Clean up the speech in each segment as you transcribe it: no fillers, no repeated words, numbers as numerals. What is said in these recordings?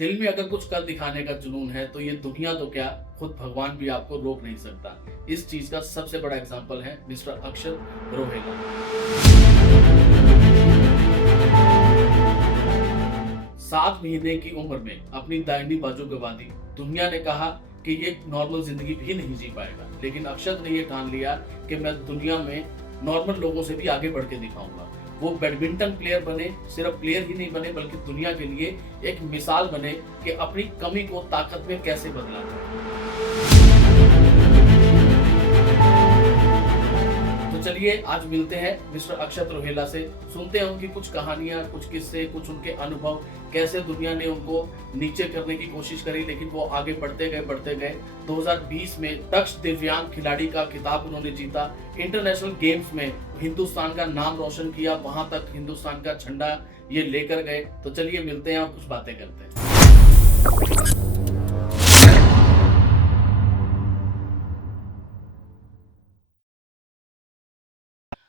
दिल में अगर कुछ कर दिखाने का जुनून है तो ये दुनिया तो क्या, खुद भगवान भी आपको रोक नहीं सकता। इस चीज का सबसे बड़ा एग्जाम्पल है मिस्टर अक्षत रोहेला। 7 महीने की उम्र में अपनी दाहिनी बाजू गंवा दी। दुनिया ने कहा कि ये नॉर्मल जिंदगी भी नहीं जी पाएगा, लेकिन अक्षत ने ये ठान लिया कि मैं दुनिया में नॉर्मल लोगों से भी आगे बढ़ के दिखाऊंगा। वो बैडमिंटन प्लेयर बने, सिर्फ प्लेयर ही नहीं बने बल्कि दुनिया के लिए एक मिसाल बने कि अपनी कमी को ताकत में कैसे बदला जाए। तो चलिए आज मिलते हैं मिस्टर अक्षत रोहेला से, सुनते हैं उनकी कुछ कहानियां, कुछ किस्से, कुछ उनके अनुभव, कैसे दुनिया ने उनको नीचे करने की कोशिश करी लेकिन वो आगे बढ़ते गए। 2020 में दक्ष दिव्यांग खिलाड़ी का खिताब उन्होंने जीता। इंटरनेशनल गेम्स में हिंदुस्तान का नाम रोशन किया, वहां तक हिंदुस्तान का झंडा ये लेकर गए। तो चलिए मिलते हैं और कुछ बातें करते हैं।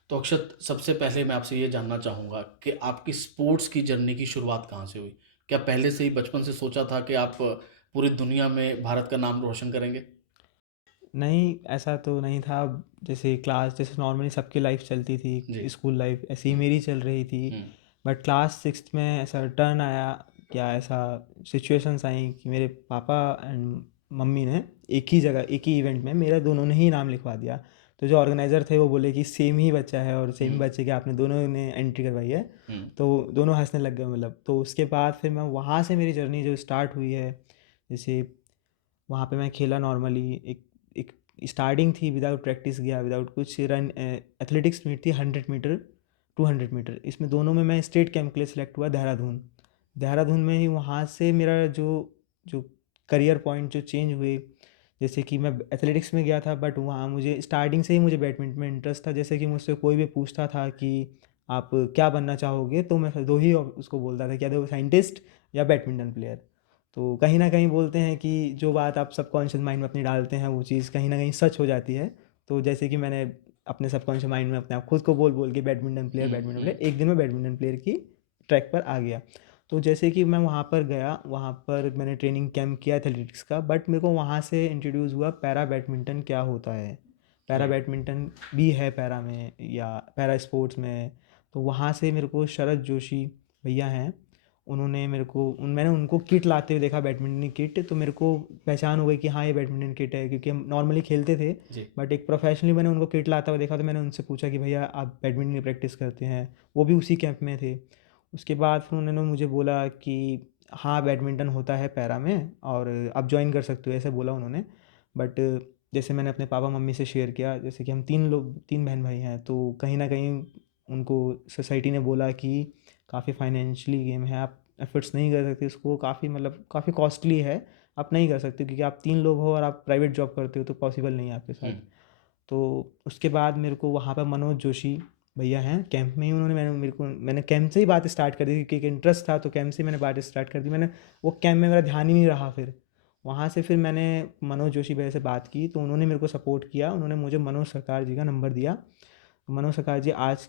तो अक्षत, सबसे पहले मैं आपसे ये जानना चाहूँगा कि आपकी स्पोर्ट्स की जर्नी की शुरुआत कहाँ से हुई? क्या पहले से ही बचपन से सोचा था कि आप पूरी दुनिया में भारत का नाम रोशन करेंगे? नहीं, ऐसा तो नहीं था। जैसे क्लास जैसे नॉर्मली सबकी लाइफ चलती जी। थी, स्कूल लाइफ ऐसे ही हुँ, मेरी चल रही थी। हुँ, बट क्लास सिक्स्थ में ऐसा टर्न आया, क्या ऐसा सिचुएशंस आई कि मेरे पापा एंड मम्मी ने एक ही जगह एक ही इवेंट में मेरा दोनों ने ही नाम लिखवा दिया। तो जो ऑर्गेनाइज़र थे वो बोले कि सेम ही बच्चा है और सेम हुँ, बच्चे के आपने दोनों ने एंट्री करवाई है। हुँ, तो दोनों हंसने लग गए, मतलब। तो उसके बाद फिर मैं वहाँ से मेरी जर्नी जो स्टार्ट हुई है, जैसे वहाँ पे मैं खेला नॉर्मली। एक एक स्टार्टिंग थी, विदाउट प्रैक्टिस गया, विदाउट कुछ। रन एथलेटिक्स मीट थी, 100 मीटर, 200 मीटर। इसमें दोनों में मैं स्टेट कैंप के लिए सिलेक्ट हुआ, देहरादून। देहरादून में ही वहाँ से मेरा जो जो करियर पॉइंट जो चेंज हुए। जैसे कि मैं एथलेटिक्स में गया था, बट वहाँ मुझे स्टार्टिंग से ही मुझे बैडमिंटन में इंटरेस्ट था। जैसे कि मुझसे कोई भी पूछता था कि आप क्या बनना चाहोगे, तो मैं दो ही उसको बोलता था, क्या दो, साइंटिस्ट या बैडमिंटन प्लेयर। तो कहीं ना कहीं बोलते हैं कि जो बात आप सबकॉन्शियस माइंड में अपनी डालते हैं वो चीज़ कहीं ना कहीं सच हो जाती है। तो जैसे कि मैंने अपने सबकॉन्शियस माइंड में अपने आप खुद को बोल बोल के हुँ, बैडमिंटन हुँ, प्लेयर, एक दिन में बैडमिंटन प्लेयर की ट्रैक पर आ गया। तो जैसे कि मैं वहाँ पर गया, वहाँ पर मैंने ट्रेनिंग कैंप किया एथलेटिक्स का, बट मेरे को वहाँ से इंट्रोड्यूस हुआ पैरा बैडमिंटन क्या होता है। पैरा राइट, बैडमिंटन भी है पैरा में, या पैरा स्पोर्ट्स में। तो वहाँ से मेरे को शरद जोशी भैया हैं, उन्होंने मेरे को मैंने उनको किट लाते हुए देखा, बैडमिंटन की किट। तो मेरे को पहचान हो गई कि हाँ ये बैडमिंटन किट है, क्योंकि हम नॉर्मली खेलते थे। जी, बट एक प्रोफेशनली मैंने उनको किट लाता हुआ देखा, तो मैंने उनसे पूछा कि भैया आप बैडमिंटन की प्रैक्टिस करते हैं? वो भी उसी कैंप में थे। उसके बाद फिर उन्होंने मुझे बोला कि हाँ बैडमिंटन होता है पैरा में और आप ज्वाइन कर सकते हो, ऐसे बोला उन्होंने। बट जैसे मैंने अपने पापा मम्मी से शेयर किया, जैसे कि हम तीन लोग, तीन बहन भाई हैं, तो कहीं ना कहीं उनको सोसाइटी ने बोला कि काफ़ी फाइनेंशियली गेम है, आप एफर्ट्स नहीं कर सकते इसको, काफ़ी मतलब काफ़ी कॉस्टली है, आप नहीं कर सकते, क्योंकि आप तीन लोग हो और आप प्राइवेट जॉब करते हो, तो पॉसिबल नहीं है आपके साथ। हुँ, तो उसके बाद मेरे को वहाँ पर मनोज जोशी भैया हैं कैंप में ही, उन्होंने मैंने कैंप से ही बात स्टार्ट कर दी, क्योंकि एक इंटरेस्ट था, तो कैंप से ही मैंने बात स्टार्ट कर दी। मैंने वो कैंप में मेरा ध्यान ही नहीं रहा। फिर वहाँ से फिर मैंने मनोज जोशी भैया से बात की, तो उन्होंने मेरे को सपोर्ट किया, उन्होंने मुझे मनोज सरकार जी का नंबर दिया। मनोज सरकार जी आज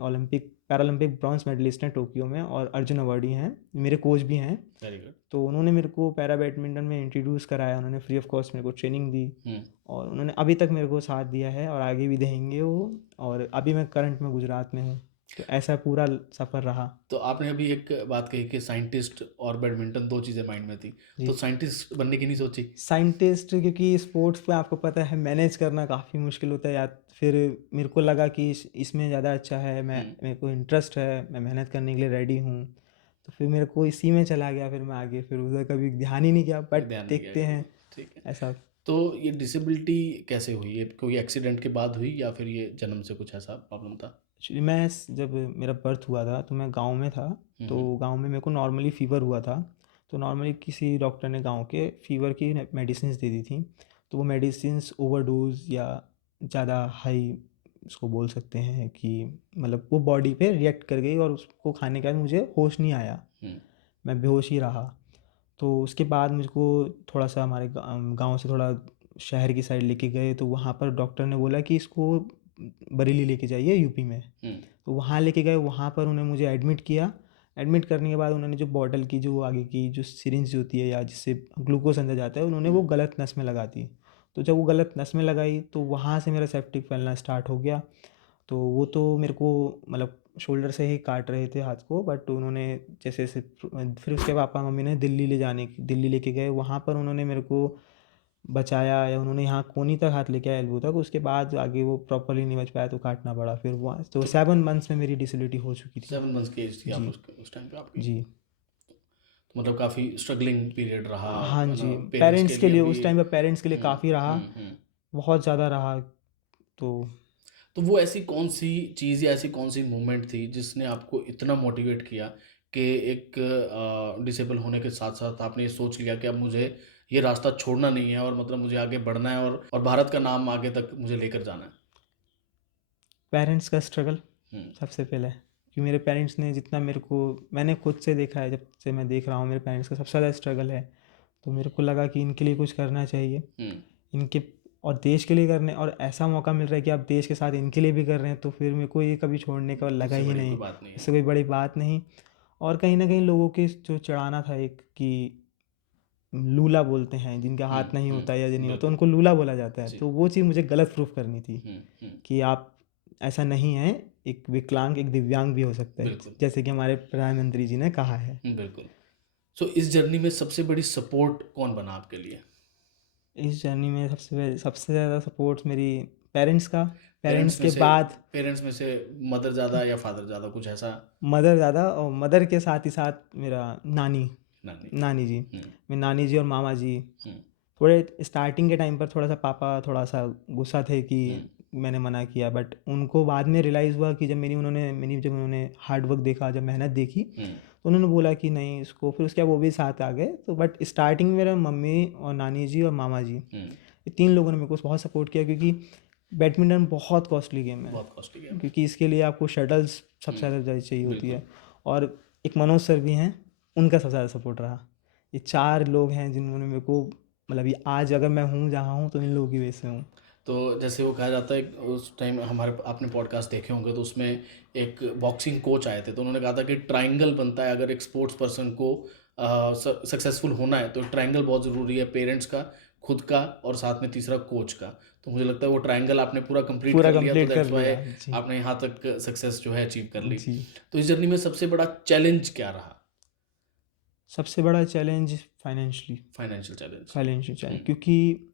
ओलंपिक पैरालंपिक ब्रॉन्ज मेडलिस्ट हैं टोक्यो में, और अर्जुन अवार्डी हैं, मेरे कोच भी हैं। Very good. तो उन्होंने मेरे को पैरा बैडमिंटन में इंट्रोड्यूस कराया, उन्होंने फ्री ऑफ कॉस्ट मेरे को ट्रेनिंग दी, हुँ। और उन्होंने अभी तक मेरे को साथ दिया है और आगे भी देंगे वो। और अभी मैं करंट में गुजरात में हूँ। तो ऐसा पूरा सफ़र रहा। तो आपने अभी एक बात कही कि साइंटिस्ट और बैडमिंटन 2 चीज़ें माइंड में थी, तो जी। साइंटिस्ट बनने की नहीं सोची? साइंटिस्ट, क्योंकि स्पोर्ट्स में आपको पता है मैनेज करना काफ़ी मुश्किल होता है, या फिर मेरे को लगा कि इसमें ज़्यादा अच्छा है, हुँ, मेरे को इंटरेस्ट है, मैं मेहनत करने के लिए रेडी हूँ। तो फिर मेरे को इसी में चला गया, फिर मैं आगे फिर उधर कभी ध्यान ही नहीं किया, फिर बट ध्यान नहीं गया देखते कभी, हैं ठीक है। ऐसा। तो ये डिसेबिलिटी कैसे हुई? ये कोई एक्सीडेंट के बाद हुई या फिर ये जन्म से कुछ ऐसा प्रॉब्लम था? एक्चुअली जब मेरा बर्थ हुआ था तो मैं गांव में था। हुँ, तो हुँ, गांव में मेरे को नॉर्मली फ़ीवर हुआ था। तो नॉर्मली किसी डॉक्टर ने गांव के फ़ीवर की मेडिसिन्स दे दी थी। तो वो मेडिसिन्स ओवरडोज या ज़्यादा हाई, उसको बोल सकते हैं कि मतलब वो बॉडी पे रिएक्ट कर गई, और उसको खाने के बाद मुझे होश नहीं आया, हुँ, मैं बेहोश ही रहा। तो उसके बाद मुझको थोड़ा सा हमारे गांव से थोड़ा शहर की साइड लेके गए, तो वहाँ पर डॉक्टर ने बोला कि इसको बरेली लेके जाइए, यूपी में। हुँ, तो वहाँ लेके गए, वहाँ पर उन्हें मुझे एडमिट किया। एडमिट करने के बाद उन्होंने जो बॉटल की जो आगे की जो सिरिंज होती है या जिससे ग्लूकोज अंदर जाता है, उन्होंने वो गलत नस में लगा दी। तो जब वो गलत नस में लगाई तो वहाँ से मेरा सेप्टिक फैलना स्टार्ट हो गया। तो वो तो मेरे को मतलब शोल्डर से ही काट रहे थे हाथ को, बट उन्होंने जैसे जैसे फिर उसके पापा मम्मी ने दिल्ली लेके गए, वहाँ पर उन्होंने मेरे को बचाया, या उन्होंने यहाँ कोनी तक हाथ लेके आए, एल्बो तक। उसके बाद आगे वो प्रॉपरली नहीं बच पाया तो काटना पड़ा। फिर वो तो 7 मंथ्स में मेरी डिसेबिलिटी हो चुकी थी। 7 मंथ्स की एज थी आप जी उस टाइम पे आपकी। जी। तो मतलब काफ़ी स्ट्रगलिंग पीरियड रहा, हाँ है ना, जी, पेरेंट्स के पेरेंट्स के लिए लिए भी। उस टाइम पे पेरेंट्स के लिए काफ़ी रहा, हम्म। बहुत ज़्यादा रहा। तो तो वो ऐसी कौन सी चीज़ या ऐसी कौन सी मूवमेंट थी जिसने आपको इतना मोटिवेट किया कि एक डिसेबल होने के साथ साथ आपने ये सोच लिया कि अब मुझे ये रास्ता छोड़ना नहीं है, और मतलब मुझे आगे बढ़ना है, और भारत का नाम आगे तक मुझे लेकर जाना है। पेरेंट्स का स्ट्रगल हम्म। सबसे पहले, कि मेरे पेरेंट्स ने जितना मेरे को, मैंने खुद से देखा है, जब से मैं देख रहा हूँ मेरे पेरेंट्स का सबसे ज़्यादा स्ट्रगल है। तो मेरे को लगा कि इनके लिए कुछ करना चाहिए, हम्म। इनके और देश के लिए करने, और ऐसा मौका मिल रहा है कि आप देश के साथ इनके लिए भी कर रहे हैं, तो फिर मेरे को ये कभी छोड़ने का लगा इससे ही बड़ी कोई नहीं। बात नहीं है। इससे कोई बड़ी बात नहीं। और कहीं ना कहीं लोगों के जो चिढ़ाना था एक, कि लूला बोलते हैं जिनका हाथ नहीं होता या जो नहीं होता, बिल्कुल। उनको लूला बोला जाता है। जी। तो वो चीज़ मुझे गलत प्रूफ करनी थी, हम्म। कि आप ऐसा नहीं है, एक विकलांग एक दिव्यांग भी हो सकता है, बिल्कुल। जैसे कि हमारे प्रधानमंत्री जी ने कहा है। बिल्कुल। सो इस जर्नी में सबसे बड़ी सपोर्ट कौन बना आपके लिए? इस जर्नी में सबसे ज़्यादा सपोर्ट मेरी पेरेंट्स का, पेरेंट्स के बाद पेरेंट्स में से मदर ज़्यादा या फादर ज़्यादा, कुछ ऐसा? मदर ज़्यादा, और मदर के साथ ही साथ मेरा नानी, नानी। नानी जी, हम्म। मेरे नानी जी और मामा जी। हम्म। थोड़े स्टार्टिंग के टाइम पर थोड़ा सा पापा थोड़ा सा गुस्सा थे कि हम्म। मैंने मना किया, बट उनको बाद में रियलाइज़ हुआ कि जब उन्होंने हार्ड वर्क देखा, जब मेहनत देखी, हम्म। तो उन्होंने बोला कि नहीं इसको, फिर उसके बाद वो भी साथ आ गए। तो बट स्टार्टिंग में मेरा मम्मी और नानी जी और मामा जी, हम्म। ये 3 लोगों ने मेरे को बहुत सपोर्ट किया, क्योंकि बैडमिंटन बहुत कॉस्टली गेम है, बहुत कॉस्टली गेम है। क्योंकि इसके लिए आपको शटल्स सबसे ज़्यादा चाहिए होती है। और एक मनोज सर भी हैं, उनका सबसे ज़्यादा सपोर्ट रहा। ये 4 लोग हैं जिन्होंने मेरे को, मतलब ये आज अगर मैं हूँ जहाँ हूँ तो इन लोगों की वजह से हूँ। तो जैसे वो कहा जाता है, उस टाइम हमारे आपने पॉडकास्ट देखे होंगे तो उसमें एक बॉक्सिंग कोच आए थे, तो उन्होंने कहा था कि ट्रायंगल बनता है अगर एक स्पोर्ट्स पर्सन को सक्सेसफुल होना है, तो ट्रायंगल बहुत ज़रूरी है, पेरेंट्स का, खुद का, और साथ में तीसरा कोच का। तो मुझे लगता है वो ट्रायंगल आपने पूरा कंप्लीट पूरा कर लिया, तो कंप्लीट कर दैट्स वाई लिया जी। आपने यहाँ तक सक्सेस जो है अचीव कर ली। जी, तो इस जर्नी में सबसे बड़ा चैलेंज क्या रहा? सबसे बड़ा challenge financially, financial challenge. Financial challenge, क्योंकि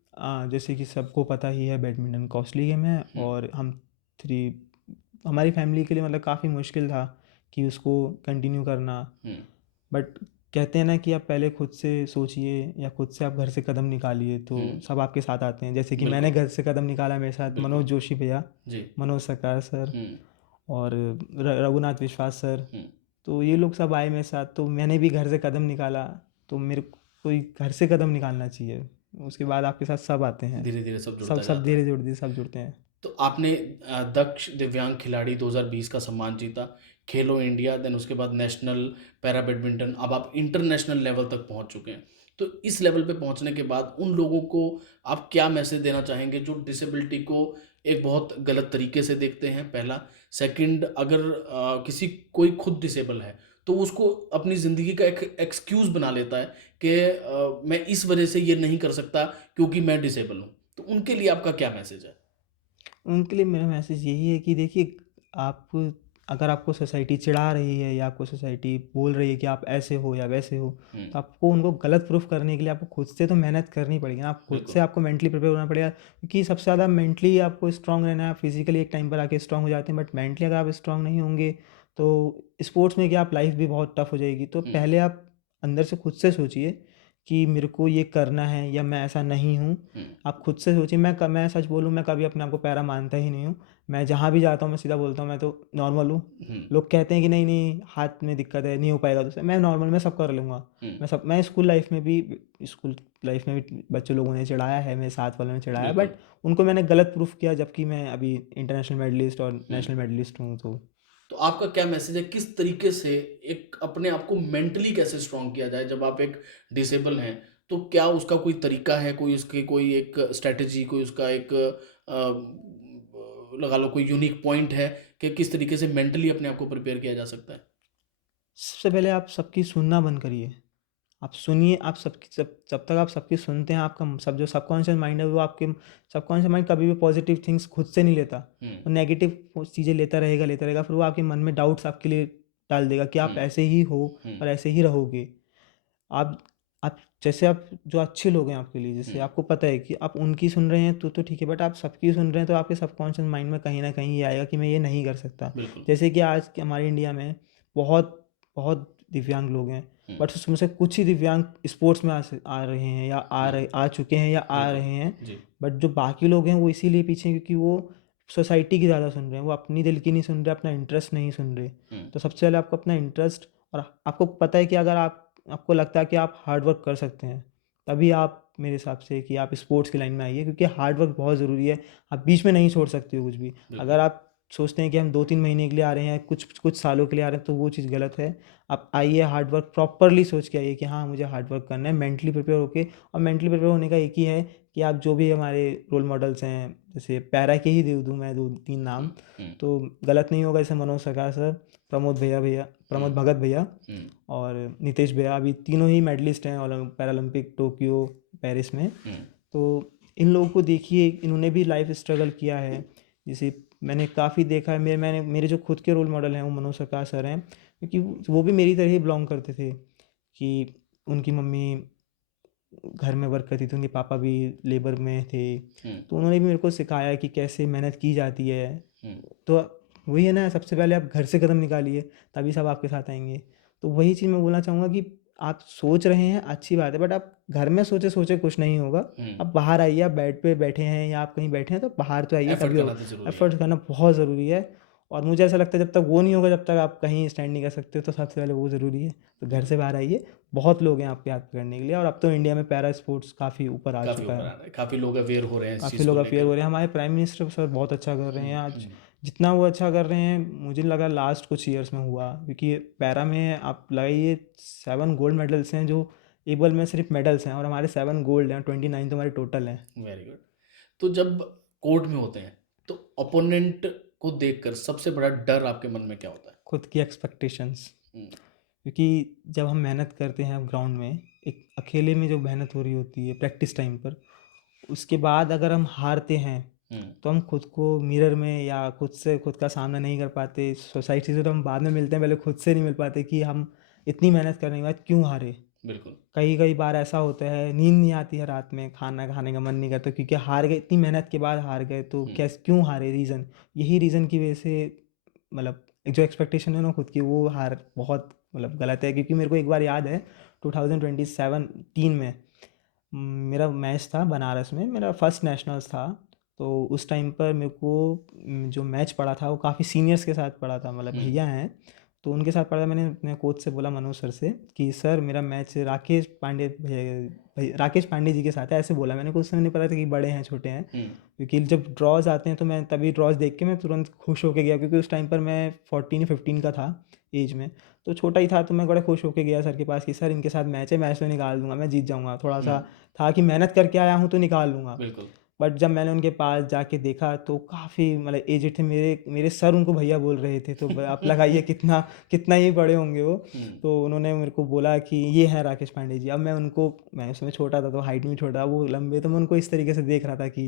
जैसे कि सबको पता ही है बैडमिंटन कॉस्टली गेम है, और हम थ्री हमारी फैमिली के लिए मतलब काफ़ी मुश्किल था कि उसको कंटिन्यू करना। बट कहते हैं ना कि आप पहले खुद से सोचिए, या खुद से आप घर से कदम निकालिए, तो सब आपके साथ आते हैं। जैसे कि मैंने घर से कदम निकाला, मेरे साथ बिल्कुल। मनोज जोशी भैया, जी। मनोज सरकार सर, हम्म। और रघुनाथ विश्वास सर, हम्म। तो ये लोग सब आए मेरे साथ, तो मैंने भी घर से कदम निकाला। तो मेरे को कोई घर से कदम निकालना चाहिए, उसके बाद आपके साथ सब आते हैं, धीरे धीरे सब सब जुड़ता सब जाता है। धीरे धीरे सब जुड़ते हैं। तो आपने दक्ष दिव्यांग खिलाड़ी 2020 का सम्मान जीता, खेलो इंडिया, देन उसके बाद नेशनल पैरा बैडमिंटन, अब आप इंटरनेशनल लेवल तक पहुंच चुके हैं। तो इस लेवल पे पहुंचने के बाद उन लोगों को आप क्या मैसेज देना चाहेंगे जो डिसेबिलिटी को एक बहुत गलत तरीके से देखते हैं, पहला? सेकंड, अगर कोई खुद डिसेबल है तो उसको अपनी ज़िंदगी का एक एक्सक्यूज़ बना लेता है कि मैं इस वजह से ये नहीं कर सकता क्योंकि मैं डिसेबल हूँ, तो उनके लिए आपका क्या मैसेज है? उनके लिए मेरा मैसेज यही है कि देखिए, आप अगर आपको सोसाइटी चिढ़ा रही है, या आपको सोसाइटी बोल रही है कि आप ऐसे हो या वैसे हो, तो आपको उनको गलत प्रूफ करने के लिए आपको खुद से तो मेहनत करनी पड़ेगी ना। आप खुद बिल्कुल। से आपको मेंटली प्रिपेयर होना पड़ेगा, क्योंकि सबसे ज़्यादा मेंटली आपको स्ट्रांग रहना है। फिजिकली एक टाइम पर आके स्ट्रांग हो जाते हैं, बट मेंटली अगर आप स्ट्रांग नहीं होंगे तो स्पोर्ट्स में क्या, आप लाइफ भी बहुत टफ हो जाएगी। तो पहले आप अंदर से खुद से सोचिए कि मेरे को ये करना है, या मैं ऐसा नहीं हूँ। आप खुद से सोचिए। मैं सच बोलूँ, मैं कभी अपने आप को पैरा मानता ही नहीं हूँ। मैं जहाँ भी जाता हूँ मैं सीधा बोलता हूँ मैं तो नॉर्मल हूँ। लोग कहते हैं कि नहीं नहीं हाथ में दिक्कत है, नहीं हो पाएगा, तो मैं नॉर्मल, मैं सब कर लूँगा। मैं स्कूल लाइफ में भी बच्चे लोगों ने चिढ़ाया है, मेरे साथ वालों ने चिढ़ाया, बट उनको मैंने गलत प्रूफ किया, जबकि मैं अभी इंटरनेशनल मेडलिस्ट और नेशनल मेडलिस्ट हूँ। तो आपका क्या मैसेज है, किस तरीके से एक अपने आप को मेंटली कैसे स्ट्रांग किया जाए जब आप एक डिसेबल हैं? तो क्या उसका कोई तरीका है, कोई उसकी कोई एक स्ट्रेटजी, कोई उसका एक लगा लो कोई यूनिक पॉइंट है कि किस तरीके से मेंटली अपने आप को प्रिपेयर किया जा सकता है? सबसे पहले आप सबकी सुनना बंद करिए। आप सुनिए, आप सबकी जब तक आप सबकी सुनते हैं, आपका सब जो सबकॉन्शियस माइंड है वो आपके सबकॉन्शियस माइंड कभी भी पॉजिटिव थिंग्स खुद से नहीं लेता। हुँ, वो नेगेटिव चीज़ें लेता रहेगा, फिर वो आपके मन में डाउट्स आपके लिए डाल देगा कि आप हुँ, ऐसे ही हो हुँ, और ऐसे ही रहोगे। आप आप जैसे आप जो अच्छे लोग हैं आपके लिए, जैसे हुँ, आपको पता है कि आप उनकी सुन रहे हैं तो ठीक है, बट आप सबकी सुन रहे हैं तो आपके सबकॉन्शियस माइंड में कहीं न कहीं ये आएगा कि मैं ये नहीं कर सकता। बिल्कुल। जैसे कि आज के हमारे इंडिया में बहुत बहुत दिव्यांग लोग हैं, हुँ, बट उसमें से कुछ ही दिव्यांग स्पोर्ट्स में आ रहे हैं या हुँ, आ चुके हैं या आ बिल्कुल। रहे हैं। जी। बट जो बाकी लोग हैं वो इसीलिए पीछे हैं क्योंकि वो सोसाइटी की ज़्यादा सुन रहे हैं, वो अपनी दिल की नहीं सुन रहे, अपना इंटरेस्ट नहीं सुन रहे। हुँ, तो सबसे पहले आपको अपना इंटरेस्ट, और आपको पता है कि अगर आपको लगता है कि आप हार्ड वर्क कर सकते हैं, तभी आप मेरे हिसाब से कि आप स्पोर्ट्स की लाइन में आइए, क्योंकि हार्ड वर्क बहुत ज़रूरी है। आप बीच में नहीं छोड़ सकते हो कुछ भी। बिल्कुल। अगर आप सोचते हैं कि हम 2-3 महीने के लिए आ रहे हैं, कुछ कुछ सालों के लिए आ रहे हैं, तो वो चीज़ गलत है। आप आइए, हार्ड वर्क प्रॉपरली सोच के आइए कि हाँ, मुझे हार्ड वर्क करना है, मेंटली प्रिपेयर होके। और मेंटली प्रिपेयर होने का एक ही है कि आप जो भी हमारे रोल मॉडल्स हैं, जैसे पैरा के ही दे दूँ मैं 2-3 हुँ, नाम, हुँ, तो गलत नहीं होगा। जैसे मनोज सखा सर, हुँ, प्रमोद भगत भैया हुँ, और नितेश भैया, अभी तीनों ही मेडलिस्ट हैं पैरालंपिक टोक्यो, पेरिस में। हुँ, तो इन लोगों को देखिए, इन्होंने भी लाइफ स्ट्रगल किया है। जैसे मैंने काफ़ी देखा है, मेरे जो खुद के रोल मॉडल हैं वो मनोज सरकार सर हैं, क्योंकि वो भी मेरी तरह ही बिलोंग करते थे कि उनकी मम्मी घर में वर्क करती थी, उनके पापा भी लेबर में थे। हुँ, तो उन्होंने भी मेरे को सिखाया कि कैसे मेहनत की जाती है। हुँ, तो वही है ना, सबसे पहले आप घर से कदम निकालिए, तभी सब आपके साथ आएँगे। तो वही चीज़ मैं बोलना चाहूँगा कि आप सोच रहे हैं अच्छी बात है, बट आप घर में सोचे-सोचे कुछ नहीं होगा। हुँ। आप बाहर आइए, आप बेड पे बैठे हैं या आप कहीं बैठे हैं तो बाहर तो आइए, एफर्ट तभी करना होगा। तो ज़रूरी है। एफ़र्ट करना बहुत ज़रूरी है, और मुझे ऐसा लगता है जब तक वो नहीं होगा, जब तक आप कहीं स्टैंड नहीं कर सकते हो, तो सबसे पहले वो ज़रूरी है। तो घर बिल्कुल, से बाहर आइए, बहुत लोग हैं आपके हाथ पकड़ने के लिए, और अब तो इंडिया में पैरा स्पोर्ट्स काफ़ी ऊपर आ काफ़ी चुका ऊपर है। आ रहा है, काफ़ी लोग अवेयर हो रहे हैं इस काफ़ी चीज़ को लोग अफेयर लेकर। हो रहे हैं। हमारे प्राइम मिनिस्टर सर बहुत अच्छा कर रहे हुँ, हैं आज। हुँ, जितना वो अच्छा कर रहे हैं, मुझे लगा लास्ट कुछ ईयर्स में हुआ, क्योंकि पैरा में आप लगाइए 7 गोल्ड मेडल्स हैं, जो एबल में सिर्फ मेडल्स हैं, और हमारे 7 गोल्ड हैं, 29 तो हमारे टोटल हैं। Very good. तो जब कोर्ट में होते हैं, तो अपोनेंट को देखकर सबसे बड़ा डर आपके मन में क्या होता है? खुद की एक्सपेक्टेशंस, हुँ, क्योंकि जब हम मेहनत करते हैं ग्राउंड में, एक अकेले में जो मेहनत हो रही होती है प्रैक्टिस टाइम पर, उसके बाद अगर हम हारते हैं, हुँ, तो हम खुद को मिरर में या खुद का सामना नहीं कर पाते। सोसाइटी से तो हम बाद में मिलते हैं, पहले खुद से नहीं मिल पाते कि हम इतनी मेहनत करने के बाद क्यों हारे। बिल्कुल। कई कई बार ऐसा होता है, नींद नहीं आती है रात में, खाना खाने का मन नहीं करता, क्योंकि हार गए, इतनी मेहनत के बाद हार गए, तो हुँ, कैसे क्यों हारे, रीज़न यही रीज़न की वजह से, मतलब जो एक्सपेक्टेशन है ना खुद की, वो हार बहुत मतलब गलत है। क्योंकि मेरे को एक बार याद है 2027 में मेरा मैच था बनारस में, मेरा फर्स्ट नेशनल्स था। तो उस टाइम पर मेरे को जो मैच पड़ा था वो काफ़ी सीनियर्स के साथ पड़ा था, मतलब हुँ, भैया हैं, तो उनके साथ पड़ा था। मैंने अपने कोच से बोला, मनोज सर से, कि सर मेरा मैच राकेश पांडे जी के साथ है, ऐसे बोला मैंने। कुछ समय नहीं पता था कि बड़े हैं छोटे हैं, हुँ, क्योंकि जब ड्रॉज आते हैं तो मैं तभी ड्रॉज देख के मैं तुरंत खुश होके गया, क्योंकि उस टाइम पर मैं 14 या 15 का था एज में, तो छोटा ही था। तो मैं बड़ा खुश होके गया सर के पास कि सर इनके साथ मैच है, मैच तो निकाल दूंगा, मैं जीत जाऊंगा। थोड़ा हुँ, सा था कि मेहनत करके आया हूँ तो निकाल लूँगा। बिल्कुल। बट जब मैंने उनके पास जाके देखा तो काफ़ी मतलब एजेड थे, मेरे मेरे सर उनको भैया बोल रहे थे, तो आप लगाइए कितना कितना ही बड़े होंगे वो। हुँ, तो उन्होंने मेरे को बोला कि ये हैं राकेश पांडे जी। अब मैं उसमें छोटा था तो हाइट में छोटा, वो लंबे, तो मैं उनको इस तरीके से देख रहा था कि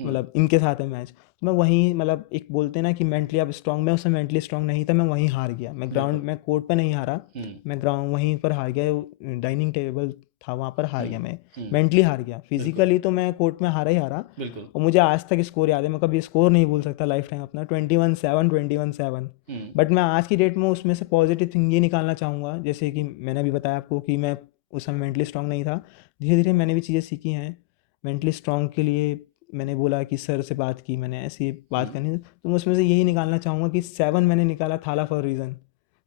हुँ, मतलब इनके साथ है मैच। तो मैं वहीं, मतलब एक बोलते हैं ना कि मेंटली आप स्ट्रांग, मैं उसमें मेंटली स्ट्रांग नहीं था, मैं वहीं हार गया। बिल्कुल। मैं कोर्ट पे नहीं हारा, हुँ, मैं ग्राउंड वहीं पर हार गया, डाइनिंग टेबल था वहाँ पर हार हुँ, गया मैं। हुँ, मेंटली हार गया, बिल्कुल, फिजिकली तो मैं कोर्ट में हारा ही हारा। बिल्कुल। और मुझे आज तक स्कोर याद है, मैं कभी स्कोर नहीं भूल सकता लाइफ टाइम अपना, 21-7, 21-7। हुँ, बट मैं आज की डेट में उसमें से पॉजिटिव थिंग ये निकालना चाहूँगा, जैसे कि मैंने अभी बताया आपको कि मैं उस समय मेंटली स्ट्रांग नहीं था। धीरे धीरे मैंने भी चीज़ें सीखी हैं मेंटली स्ट्रांग के लिए। मैंने बोला कि सर से बात की, मैंने ऐसी हुँ, बात करनी, तो मैं उसमें से यही निकालना चाहूँगा कि 7 मैंने निकाला थाला फॉर रीज़न,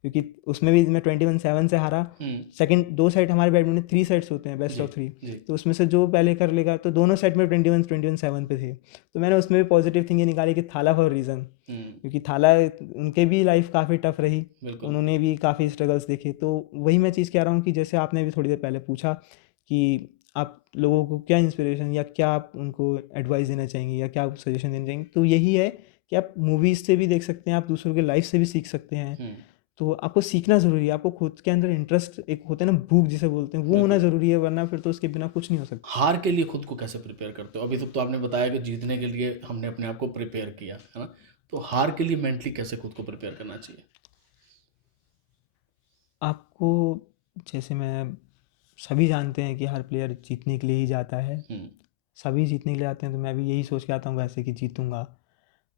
क्योंकि उसमें भी मैं 21-7 से हारा। हुँ, सेकंड 2 सेट हमारे बैडमिंटन में 3 सेट्स होते हैं, बेस्ट जी, ऑफ 3। जी। तो उसमें से जो पहले कर लेगा, तो दोनों सेट में 21-7 पे थे। तो मैंने उसमें भी पॉजिटिव थिंग ये निकाली कि थाला फॉर रीज़न, हुँ, क्योंकि थाला उनके भी लाइफ काफ़ी टफ रही, बिल्कुल। उन्होंने भी काफ़ी स्ट्रगल्स देखे। तो वही मैं चीज़ कह रहा हूँ कि जैसे आपने भी थोड़ी देर पहले पूछा कि आप लोगों को क्या इंस्पिरेशन या क्या आप उनको एडवाइस देना चाहेंगे या क्या आप सजेशन देना चाहेंगे, तो यही है कि आप मूवीज़ से भी देख सकते हैं, आप दूसरों के लाइफ से भी सीख सकते हैं। हुँ, तो आपको सीखना ज़रूरी है, आपको खुद के अंदर इंटरेस्ट एक होता है ना, भूख जिसे बोलते हैं, वो होना बिल्कुल। ज़रूरी है, वरना फिर तो उसके बिना कुछ नहीं हो सकता। हार के लिए खुद को कैसे प्रिपेयर करते हो? अभी तक तो आपने बताया कि जीतने के लिए हमने अपने आप को प्रिपेयर किया, है ना? तो हार के लिए मेंटली कैसे खुद को प्रिपेयर करना चाहिए? आपको, जैसे मैं, सभी जानते हैं कि हर प्लेयर जीतने के लिए ही जाता है, हुँ, सभी जीतने के लिए आते हैं, तो मैं भी यही सोच के आता हूँ वैसे कि जीतूँगा।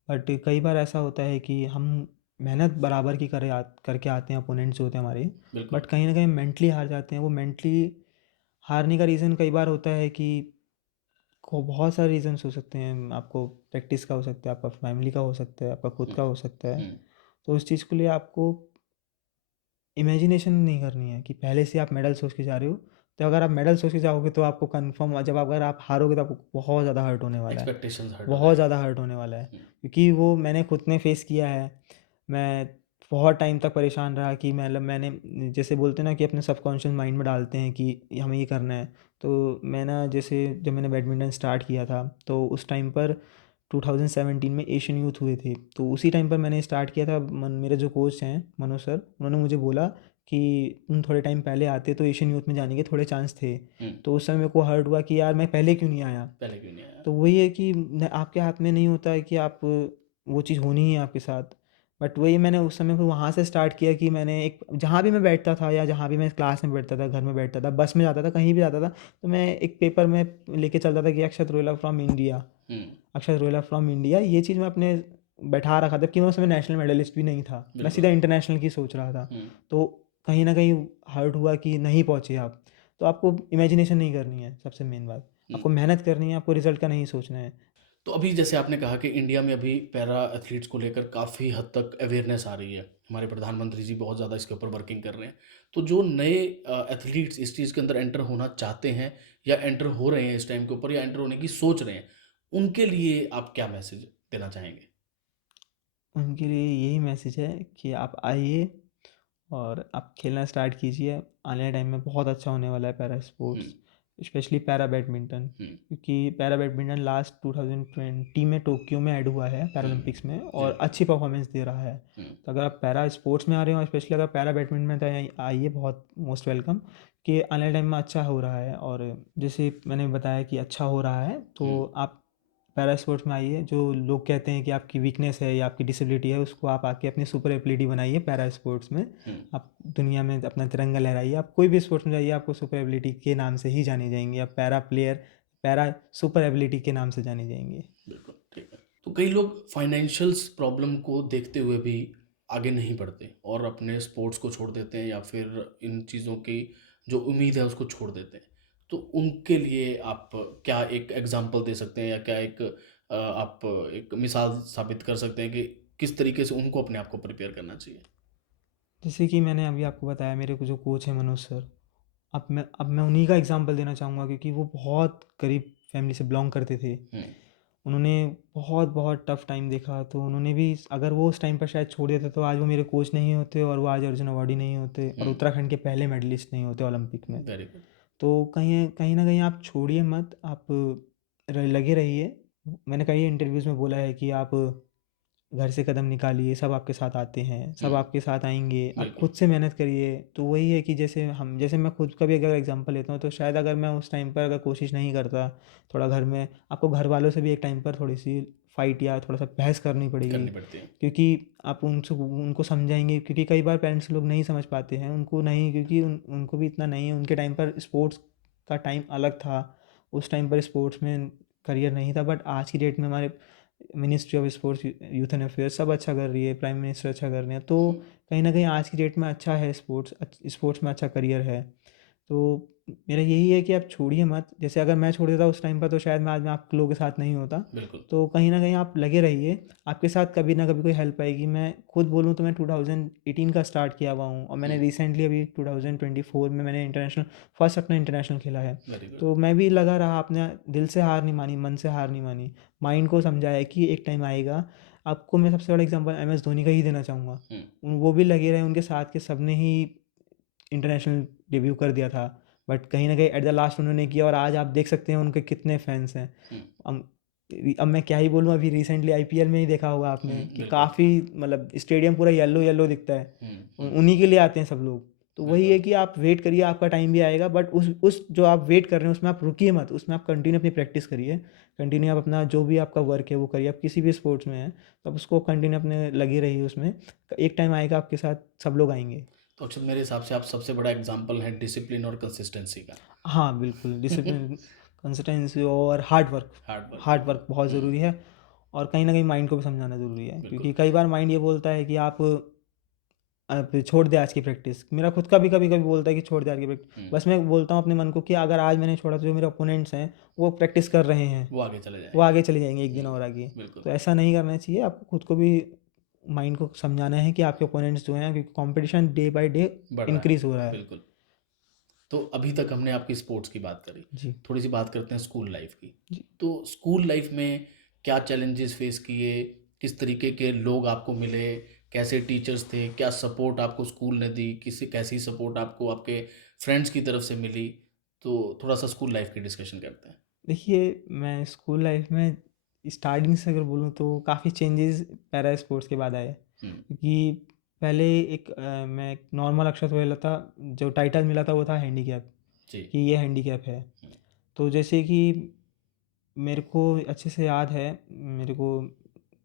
बट कई बार ऐसा होता है कि हम मेहनत बराबर की करके आते हैं, अपोनेंट्स जो होते हैं हमारे, बिल्कुल। बट कहीं न कहीं मेंटली हार जाते हैं। वो मेंटली हारने का रीज़न कई बार होता है कि को बहुत सारे रीज़न्स हो सकते हैं। आपको प्रैक्टिस का हो सकता है, आपका फैमिली का हो सकता है, आपका खुद हुँ, का हो सकता है। हुँ, तो उस चीज़ के लिए आपको इमेजिनेशन नहीं करनी है कि पहले से आप मेडल सोच के जा रहे हो। तो अगर आप मेडल सोच के जाओगे तो आपको कन्फर्म, जब अगर आप हारोगे तो आपको बहुत ज़्यादा हर्ट होने वाला है। एक्सपेक्टेशंस हर्ट हो बहुत जाएँगे। ज़्यादा हर्ट होने वाला है। हुँ, क्योंकि वो मैंने खुद ने फेस किया है। मैं बहुत टाइम तक परेशान रहा कि मतलब मैंने, जैसे बोलते हैं ना कि अपने सबकॉन्शियस माइंड में डालते हैं कि हमें ये करना है। तो मैं ना, जैसे जब मैंने बैडमिंटन स्टार्ट किया था तो उस टाइम पर 2017 में एशियन यूथ हुए थे। तो उसी टाइम पर मैंने स्टार्ट किया था। मेरे जो कोच हैं मनोज सर, उन्होंने मुझे बोला कि तुम थोड़े टाइम पहले आते तो एशियन यूथ में जाने के थोड़े चांस थे। हुँ, तो उस समय मेरे को हर्ट हुआ कि यार मैं पहले क्यों नहीं आया। पहले क्यों नहीं आया? तो वही है कि आपके हाथ में नहीं होता है कि आप, वो चीज़ होनी ही है आपके साथ। बट वही मैंने उस समय फिर वहाँ से स्टार्ट किया कि मैंने एक, जहाँ भी मैं बैठता था या जहाँ भी मैं क्लास में बैठता था, घर में बैठता था, बस में जाता था, कहीं भी जाता था, तो मैं एक पेपर में लेके चलता था कि अक्षत रोहिला फ्रॉम इंडिया, हुँ, अक्षत रोहिला फ्रॉम इंडिया। ये चीज़ मैं अपने बैठा रखा था कि मैं उस समय नेशनल मेडलिस्ट भी नहीं था, मैं बिल्कुल। सीधा इंटरनेशनल की सोच रहा था। हुँ, तो कहीं ना कहीं हर्ट हुआ कि नहीं पहुँचे आप। तो आपको इमेजिनेशन नहीं करनी है, सबसे मेन बात। हुँ। आपको मेहनत करनी है, आपको रिजल्ट का नहीं सोचना है। तो अभी जैसे आपने कहा कि इंडिया में अभी पैरा एथलीट्स को लेकर काफ़ी हद तक अवेयरनेस आ रही है। हमारे प्रधानमंत्री जी बहुत ज़्यादा इसके ऊपर वर्किंग कर रहे हैं। तो जो नए एथलीट्स इस चीज़ के अंदर एंटर होना चाहते हैं या एंटर हो रहे हैं इस टाइम के ऊपर या एंटर होने की सोच रहे हैं, उनके लिए आप क्या मैसेज देना चाहेंगे? उनके लिए यही मैसेज है कि आप आइए और आप खेलना स्टार्ट कीजिए। आने वाले टाइम में बहुत अच्छा होने वाला है पैरा हुँ, स्पोर्ट्स, स्पेशली पैरा बैडमिंटन। हुँ, क्योंकि पैरा बैडमिंटन लास्ट 2020 में टोक्यो में ऐड हुआ है हुँ। पैरालंपिक्स में, जी, और अच्छी परफॉर्मेंस दे रहा है। हुँ, तो अगर आप पैरा स्पोर्ट्स में आ रहे हो, स्पेशली अगर पैरा बैडमिंटन में, तो आइए, बहुत मोस्ट वेलकम। कि आने वाले टाइम में अच्छा हो रहा है, और जैसे मैंने बताया कि अच्छा हो रहा है, हुँ, तो आप पैरा स्पोर्ट्स में आइए। जो लोग कहते हैं कि आपकी वीकनेस है या आपकी डिसेबिलिटी है, उसको आप आके अपनी सुपर एबिलिटी बनाइए पैरा स्पोर्ट्स में। हुँ, आप दुनिया में अपना तिरंगा लहराइए। आप कोई भी स्पोर्ट्स में जाइए, आपको सुपर एबिलिटी के नाम से ही जाने जाएंगे। आप para player, para super ability के नाम से जाने जाएंगे। बिल्कुल, ठीक है। तो कई लोग फाइनेंशियल्स प्रॉब्लम को देखते हुए भी आगे नहीं बढ़ते और अपने स्पोर्ट्स को छोड़ देते हैं या फिर इन चीज़ों की जो उम्मीद है उसको छोड़ देते हैं। तो उनके लिए आप क्या एक एग्ज़ाम्पल दे सकते हैं या क्या एक आप एक मिसाल साबित कर सकते हैं कि किस तरीके से उनको अपने आप को प्रिपेयर करना चाहिए? जैसे कि मैंने अभी आपको बताया, मेरे को जो कोच है मनोज सर, अब मैं उन्हीं का एग्जांपल देना चाहूँगा, क्योंकि वो बहुत गरीब फैमिली से बिलोंग करते थे। हुँ, उन्होंने बहुत बहुत टफ टाइम देखा, तो उन्होंने भी, अगर वो उस टाइम पर शायद छोड़ देते तो आज वो मेरे कोच नहीं होते, और वो आज अर्जुन अवार्डी नहीं होते, और हुँ, उत्तराखंड के पहले मेडलिस्ट नहीं होते ओलंपिक में। Very good. तो कहीं कहीं ना कहीं आप छोड़िए मत, आप लगे रहिए। मैंने कई इंटरव्यूज़ में बोला है कि आप घर से कदम निकालिए, सब आपके साथ आते हैं, हुँ, सब आपके साथ आएँगे, आप बिल्कुल। खुद से मेहनत करिए। तो वही है कि जैसे मैं खुद का भी अगर एग्ज़ाम्पल लेता हूँ, तो शायद अगर मैं उस टाइम पर अगर कोशिश नहीं करता, थोड़ा घर में, आपको घर वालों से भी एक टाइम पर थोड़ी-सी फ़ाइट या थोड़ा-सा बहस करनी पड़ेगी। करनी पड़ती है। क्योंकि आप उनसे उनको समझाएँगे, क्योंकि कई बार पेरेंट्स लोग नहीं समझ पाते हैं, उनको नहीं, क्योंकि उनको भी इतना नहीं है, उनके टाइम पर स्पोर्ट्स का टाइम अलग था, उस टाइम पर स्पोर्ट्स में करियर नहीं था। बट आज की डेट में हमारे ministry of sports, youth and affairs सब अच्छा कर रही है, प्राइम मिनिस्टर अच्छा कर रहे हैं। तो हुँ, कहीं ना कहीं आज की डेट में अच्छा है स्पोर्ट्स, स्पोर्ट्स में अच्छा करियर है। तो मेरा यही है कि आप छोड़िए मत। जैसे अगर मैं छोड़ देता उस टाइम पर, तो शायद मैं आज मैं आप लोगों के साथ नहीं होता। बिल्कुल। तो कहीं ना कहीं आप लगे रहिए, आपके साथ कभी ना कभी कोई हेल्प आएगी। मैं खुद बोलूँ तो मैं 2018 का स्टार्ट किया हुआ हूँ, और मैंने हुँ, रिसेंटली अभी 2024 में मैंने इंटरनेशनल, फर्स्ट अपना इंटरनेशनल खेला है। Very good. तो मैं भी लगा रहा, अपने दिल से हार नहीं मानी, मन से हार नहीं मानी, माइंड को समझाया कि एक टाइम आएगा। आपको मैं सबसे बड़ा एग्जांपल MS धोनी का ही देना चाहूँगा। हुँ, वो भी लगे रहे, उनके साथ के सब ने ही इंटरनेशनल डेब्यू कर दिया था, बट कहीं न कहीं एट द लास्ट उन्होंने किया, और आज आप देख सकते हैं उनके कितने फैन्स हैं। हुँ, अम, अब मैं क्या ही बोलूँ, अभी रिसेंटली आईपीएल में ही देखा होगा आपने कि बिल्कुल। काफ़ी मतलब स्टेडियम पूरा येलो येलो दिखता है। उन्हीं के लिए आते हैं सब लोग। तो वही है बिल्कुल। कि आप वेट करिए, आपका टाइम भी आएगा, बट उस जो आप वेट कर रहे हैं उसमें आप रुकिए मत, उसमें आप कंटिन्यू अपनी प्रैक्टिस करिए। कंटिन्यू आप अपना जो भी आपका वर्क है वो करिए। आप किसी भी स्पोर्ट्स में हैं तो आप उसको कंटिन्यू अपने लगे रहिए उसमें। एक टाइम आएगा आपके साथ सब लोग आएंगे। तो अक्षत, मेरे हिसाब से आप सबसे बड़ा एग्जाम्पल है डिसिप्लिन और कंसिस्टेंसी का। हाँ बिल्कुल, डिसिप्लिन, कंसिस्टेंसी और hard work. Hard work, hard बिल्कुल। वर्क बहुत ज़रूरी है। और कहीं ना कहीं माइंड को भी समझाना ज़रूरी है, बिल्कुल। क्योंकि कई बार माइंड ये बोलता है कि आप छोड़ दे आज की प्रैक्टिस। मेरा खुद का भी कभी कभी बोलता है कि छोड़ दे आज की प्रैक्टिस। बस मैं बोलता हूँ अपने मन को कि अगर आज मैंने छोड़ा तो जो मेरे ओपोनेंट्स हैं वो प्रैक्टिस कर रहे हैं, वो आगे चले वो जाएंगे। आगे चले जाएंगे एक दिन और आगे। बिल्कुल। तो ऐसा नहीं करना चाहिए, आपको खुद को भी माइंड को समझाना है कि आपके ओपोनेंट्स जो हैं, क्योंकि कंपटीशन डे बाय डे बढ़ रहा है। इंक्रीज हो रहा है। बिल्कुल। तो अभी तक हमने आपकी स्पोर्ट्स की बात करी, जी। थोड़ी सी बात करते हैं स्कूल लाइफ की। जी। तो स्कूल लाइफ में क्या चैलेंजेस फेस किए, किस तरीके के लोग आपको मिले, कैसे टीचर्स थे, क्या सपोर्ट आपको स्कूल ने दी, किसी कैसी सपोर्ट आपको आपके फ्रेंड्स की तरफ से मिली? तो थोड़ा सा स्कूल लाइफ की डिस्कशन करते हैं। देखिए, मैं स्कूल लाइफ में स्टार्टिंग से अगर बोलूँ तो काफ़ी चेंजेस पैरा स्पोर्ट्स के बाद आए। हम्म। क्योंकि पहले मैं एक नॉर्मल अक्षर हुआ था, जो टाइटल मिला था वो था हैंडीकैप, जी। कि ये हैंडीकैप है। हम्म। तो जैसे कि मेरे को अच्छे से याद है, मेरे को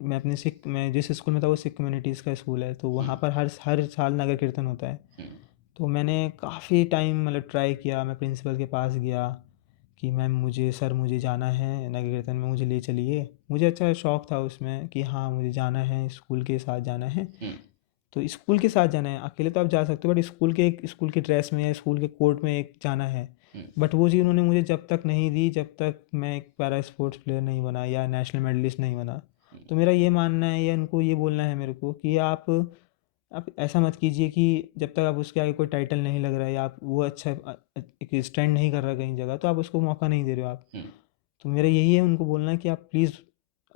मैं जिस स्कूल में था वो सिख कम्युनिटीज़ का स्कूल है, तो वहाँ पर हर साल नगर कीर्तन होता है। हम्म। तो मैंने काफ़ी टाइम मतलब ट्राई किया, मैं प्रिंसिपल के पास गया कि मैम मुझे जाना है नगर कीर्तन में, मुझे ले चलिए। मुझे अच्छा शौक़ था उसमें कि हाँ मुझे जाना है, स्कूल के साथ जाना है। तो स्कूल के साथ जाना है, अकेले तो आप जा सकते हो, बट स्कूल की ड्रेस में या स्कूल के कोर्ट में एक जाना है। बट वो चीज़ उन्होंने मुझे जब तक नहीं दी, जब तक मैं एक पैरा स्पोर्ट्स प्लेयर नहीं बना या नेशनल मेडलिस्ट नहीं बना। तो मेरा ये मानना है या उनको ये बोलना है मेरे को कि आप ऐसा मत कीजिए कि जब तक आप उसके आगे कोई टाइटल नहीं लग रहा है या आप वो अच्छा एक स्टैंड नहीं कर रहा कहीं जगह, तो आप उसको मौका नहीं दे रहे हो आप। तो मेरा यही है उनको बोलना कि आप प्लीज़,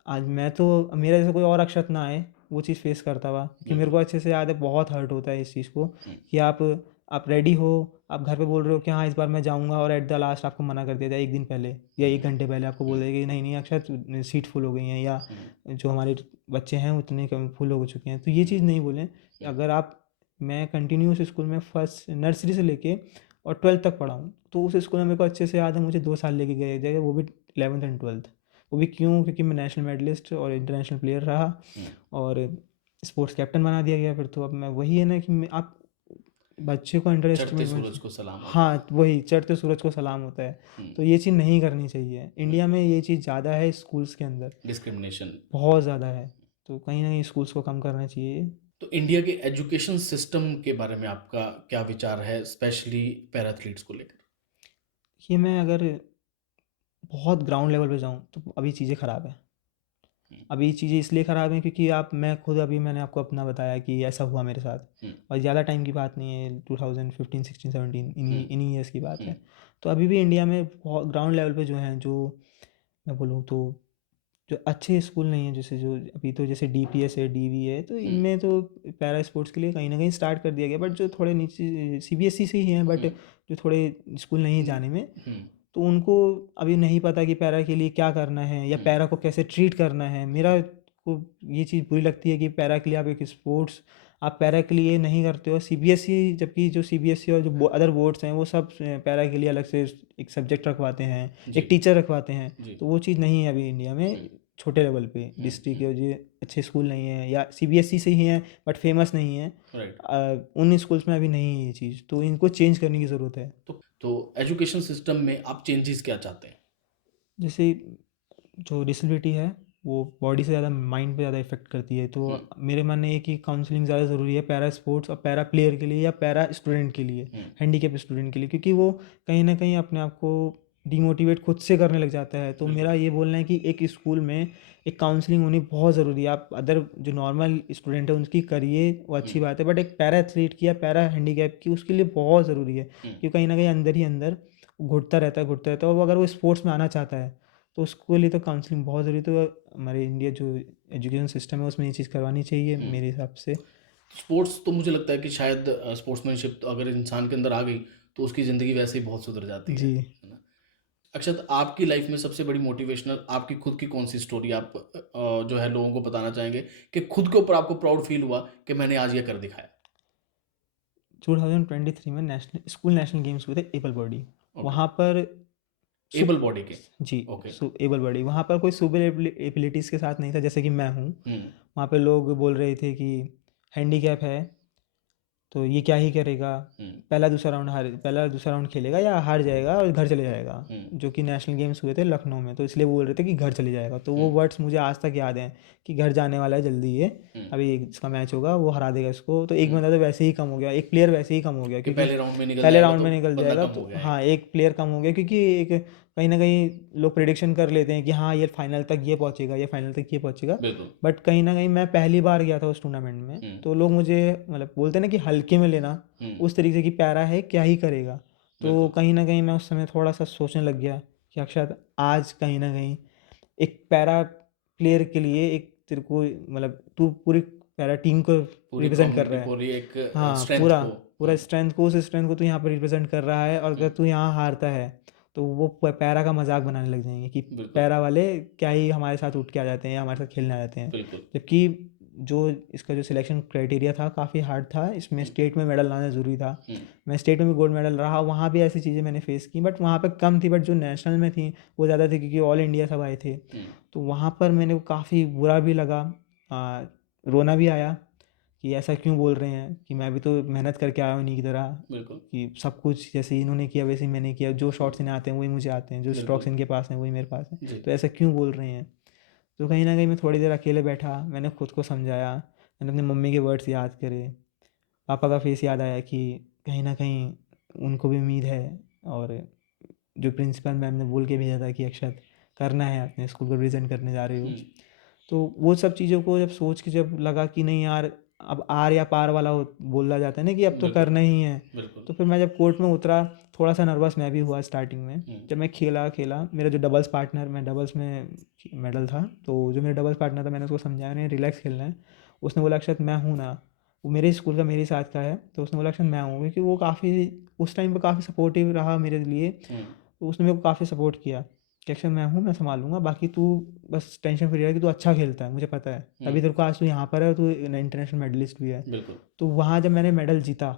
आज मैं तो, मेरा जैसे कोई और अक्षत ना आए वो चीज़ फेस करता हुआ, कि मेरे को अच्छे से याद है, बहुत हर्ट होता है इस चीज़ को कि आप रेडी हो, आप घर पे बोल रहे हो कि हाँ इस बार मैं जाऊँगा, और एट द लास्ट आपको मना कर दिया जाए एक दिन पहले या 1 घंटे पहले आपको बोल दिया कि नहीं नहीं अक्षत, सीट फुल हो गई हैं, या जो हमारे बच्चे हैं उतने कम फुल हो चुके हैं। तो ये चीज़ नहीं बोलें। अगर मैं कंटिन्यूस स्कूल में फर्स्ट नर्सरी से लेके और 12th तक पढ़ा हूँ, तो उस स्कूल में मेरे को अच्छे से याद है, मुझे 2 साल लेके गए जगह, वो भी 11th एंड 12th। वो भी क्यों? क्योंकि मैं नेशनल मेडलिस्ट और इंटरनेशनल प्लेयर रहा और स्पोर्ट्स कैप्टन बना दिया गया। फिर तो अब मैं वही है ना कि आप बच्चे को अंडर चढ़ते एस्टिमेट सूरज मत। को सलाम होता है। हाँ वही, चढ़ते सूरज को सलाम होता है। तो ये चीज़ नहीं करनी चाहिए। इंडिया में ये चीज़ ज़्यादा है, स्कूल्स के अंदर डिस्क्रिमिनेशन बहुत ज़्यादा है। तो कहीं ना कहीं स्कूल्स को कम करना चाहिए। तो इंडिया के एजुकेशन सिस्टम के बारे में आपका क्या विचार है, स्पेशली पैराथलीट्स को लेकर? ये मैं अगर बहुत ग्राउंड लेवल पे जाऊँ तो अभी चीज़ें ख़राब हैं। अभी चीज़ें इसलिए ख़राब हैं क्योंकि मैंने आपको अपना बताया कि ऐसा हुआ मेरे साथ, और ज़्यादा टाइम की बात नहीं है, 2015 16 17 इन्हीं ईयर्स की बात है। तो अभी भी इंडिया में बहुत ग्राउंड लेवल पे जो हैं, जो मैं बोलूँ तो जो अच्छे स्कूल नहीं हैं, जैसे जो अभी तो जैसे डीपीएस है, डीवी है, तो इनमें तो पैरा स्पोर्ट्स के लिए कहीं ना कहीं स्टार्ट कर दिया गया। बट जो थोड़े नीचे सीबीएसई से ही हैं, बट जो थोड़े स्कूल नहीं जाने में, तो उनको अभी नहीं पता कि पैरा के लिए क्या करना है या पैरा को कैसे ट्रीट करना है। मेरा को ये चीज़ बुरी लगती है कि पैरा के लिए आप एक स्पोर्ट्स, आप पैरा के लिए नहीं करते हो सीबीएसई, जबकि जो सीबीएसई और जो अदर बोर्ड्स हैं वो सब पैरा के लिए अलग से एक सब्जेक्ट रखवाते हैं, एक टीचर रखवाते हैं। तो वो चीज़ नहीं है अभी इंडिया में छोटे लेवल पे। डिस्ट्रिक्ट के जो अच्छे स्कूल नहीं है या सीबीएसई से ही हैं बट फेमस नहीं है, उन स्कूल्स में अभी नहीं है ये चीज़, तो इनको चेंज करने की ज़रूरत है। तो एजुकेशन सिस्टम में आप चेंजेस क्या चाहते हैं? जैसे जो डिसेबिलिटी है वो बॉडी से ज़्यादा माइंड पे ज़्यादा इफेक्ट करती है, तो मेरे मानने ये कि काउंसलिंग ज़्यादा ज़रूरी है पैरा स्पोर्ट्स और पैरा प्लेयर के लिए या पैरा स्टूडेंट के लिए, हैंडीकैप स्टूडेंट के लिए, क्योंकि वो कहीं ना कहीं अपने आप को डिमोटिवेट खुद से करने लग जाता है। तो मेरा ये बोलना है कि एक स्कूल में एक काउंसलिंग होनी बहुत ज़रूरी है। आप अदर जो नॉर्मल स्टूडेंट है उनकी करिए, वो अच्छी बात है, बट एक पैरा एथलीट की या पैरा हैंडीकैप की उसके लिए बहुत ज़रूरी है, क्योंकि कहीं ना कहीं अंदर ही अंदर घुटता रहता है। और अगर वो स्पोर्ट्स में आना चाहता है तो उसके लिए तो काउंसलिंग बहुत ज़रूरी है। तो हमारे इंडिया जो एजुकेशन सिस्टम है उसमें ये चीज़ करवानी चाहिए मेरे हिसाब से। स्पोर्ट्स तो मुझे लगता है कि शायद स्पोर्ट्समैनशिप तो अगर इंसान के अंदर आ गई तो उसकी ज़िंदगी वैसे ही बहुत सुधर जाती जी। है ना? अक्षत, आपकी लाइफ में सबसे बड़ी मोटिवेशनल आपकी खुद की कौन-सी स्टोरी आप जो है लोगों को बताना चाहेंगे कि खुद के ऊपर आपको प्राउड फील हुआ कि मैंने आज ये कर दिखाया? 2023 में नेशनल गेम्स हुए थे एबल बॉडी। ओके, वहाँ पर एबल सुप बॉडी के। जी, ओके। एबल बॉडी वहाँ पर कोई सुपर एबिलिटीज़ के साथ नहीं था जैसे कि मैं हूँ। हुँ, वहाँ पे लोग बोल रहे थे कि हैंडीकैप है तो ये क्या ही करेगा, हुँ, पहला दूसरा राउंड खेलेगा या हार जाएगा और घर चले जाएगा। हुँ, जो कि नेशनल गेम्स हुए थे लखनऊ में, तो इसलिए बोल रहे थे कि घर चले जाएगा। तो वो हुँ, वर्ड्स मुझे आज तक याद हैं कि घर जाने वाला है जल्दी ये, हुँ, अभी इसका मैच होगा वो हरा देगा इसको। तो एक हुँ, बंदा तो वैसे ही कम हो गया, एक प्लेयर वैसे ही कम हो गया कि क्योंकि पहले राउंड में निकल पहले जाएगा राउंड तो में निकल बंदा जाएगा। कम हो तो गया हाँ, एक। एक प्लेयर कम हो गया क्योंकि एक कहीं ना कहीं लोग प्रिडिक्शन कर लेते हैं कि हाँ ये फाइनल तक ये पहुंचेगा, ये फाइनल तक ये पहुंचेगा। बिल्कुल। बट कहीं ना कहीं मैं पहली बार गया था उस टूर्नामेंट में, हुँ, तो लोग मुझे मतलब बोलते हैं ना कि हल्के में लेना, हुँ, उस तरीके की पैरा है क्या ही करेगा। तो बिल्कुल। कहीं न कहीं मैं उस समय थोड़ा-सा सोचने लग गया कि अक्षत आज कहीं न कहीं एक पैरा प्लेयर के लिए एक तेरे को मतलब तू पूरी पैरा टीम को पूरी रिप्रेज़ेंट कर कम्युनिटी, रहा है। पूरी एक हाँ, स्ट्रेंथ पूरा को। पूरा हुँ, स्ट्रेंथ को, उस स्ट्रेंथ को तू यहाँ पर रिप्रेज़ेंट कर रहा है और हुँ, अगर तू यहाँ हारता है, तो वो पैरा का मज़ाक बनाने लग जाएँगे कि बिल्कुल, पैरा वाले क्या ही हमारे साथ उठ के आ जाते हैं या हमारे साथ खेलने आ जाते हैं। बिल्कुल। जबकि जो इसका जो सिलेक्शन क्राइटेरिया था काफ़ी हार्ड था, इसमें हुँ, स्टेट में मेडल लाना ज़रूरी था। हुँ, मैं स्टेट में भी गोल्ड मेडल रहा, वहाँ भी ऐसी चीज़ें मैंने फेस की बट वहाँ पे कम थी, बट जो नेशनल में थी वो ज़्यादा थी क्योंकि ऑल इंडिया सब आए थे। हुँ, तो वहाँ पर मेरे को काफ़ी बुरा भी लगा, रोना भी आया कि ऐसा क्यों बोल रहे हैं कि मैं भी तो मेहनत करके आया हूँ इन्हीं की तरह, बिल्कुल, कि सब कुछ जैसे इन्होंने किया वैसे ही मैंने किया, जो हुँ, शॉट्स इन्हें आते हैं वही मुझे आते हैं, जो स्ट्रोक्स बिल्कुल। इनके पास हैं वही मेरे पास हैं, जी, तो ऐसा क्यों बोल रहे हैं। तो कहीं ना कहीं मैं थोड़ी देर अकेले बैठा, मैंने खुद को समझाया, मैंने अपनी मम्मी के वर्ड्स याद करे, पापा का फेस याद आया कि कहीं न कहीं उनको भी उम्मीद है। और जो प्रिंसिपल मैम ने बोल के भेजा था कि अक्षत करना है, अपने स्कूल को रिप्रेजेंट करने जा रहे हो। हुँ, तो वो सब चीज़ों को जब सोच के जब लगा कि नहीं यार, अब आर या पार वाला हो बोला जाता है ना कि अब तो बिल्कुल, करना ही है। बिल्कुल। तो फिर मैं जब कोर्ट में उतरा, थोड़ा सा नर्वस मैं भी हुआ स्टार्टिंग में। हुँ, जब मैं खेला मेरा जो डबल्स पार्टनर, मैं डबल्स में मेडल था, तो जो मेरा डबल्स पार्टनर था मैंने उसको समझाया, नहीं रिलैक्स खेलना है। उसने बोला अक्षत मैं हूँ ना, वो मेरे स्कूल का मेरे साथ का है, तो उसने बोला अक्षत मैं हूँ, क्योंकि वो काफ़ी उस टाइम पे काफ़ी सपोर्टिव रहा मेरे लिए। हुँ, तो उसने मेरे को काफ़ी सपोर्ट किया कि अक्षत मैं हूँ, मैं संभालूंगा, बाकी तू बस टेंशन फ्री रह कि तू अच्छा खेलता है, मुझे पता है, हुँ, तभी तेरे को आज तू यहाँ पर है, तू इंटरनेशनल मेडलिस्ट भी है। बिल्कुल। तो वहाँ जब मैंने मेडल जीता,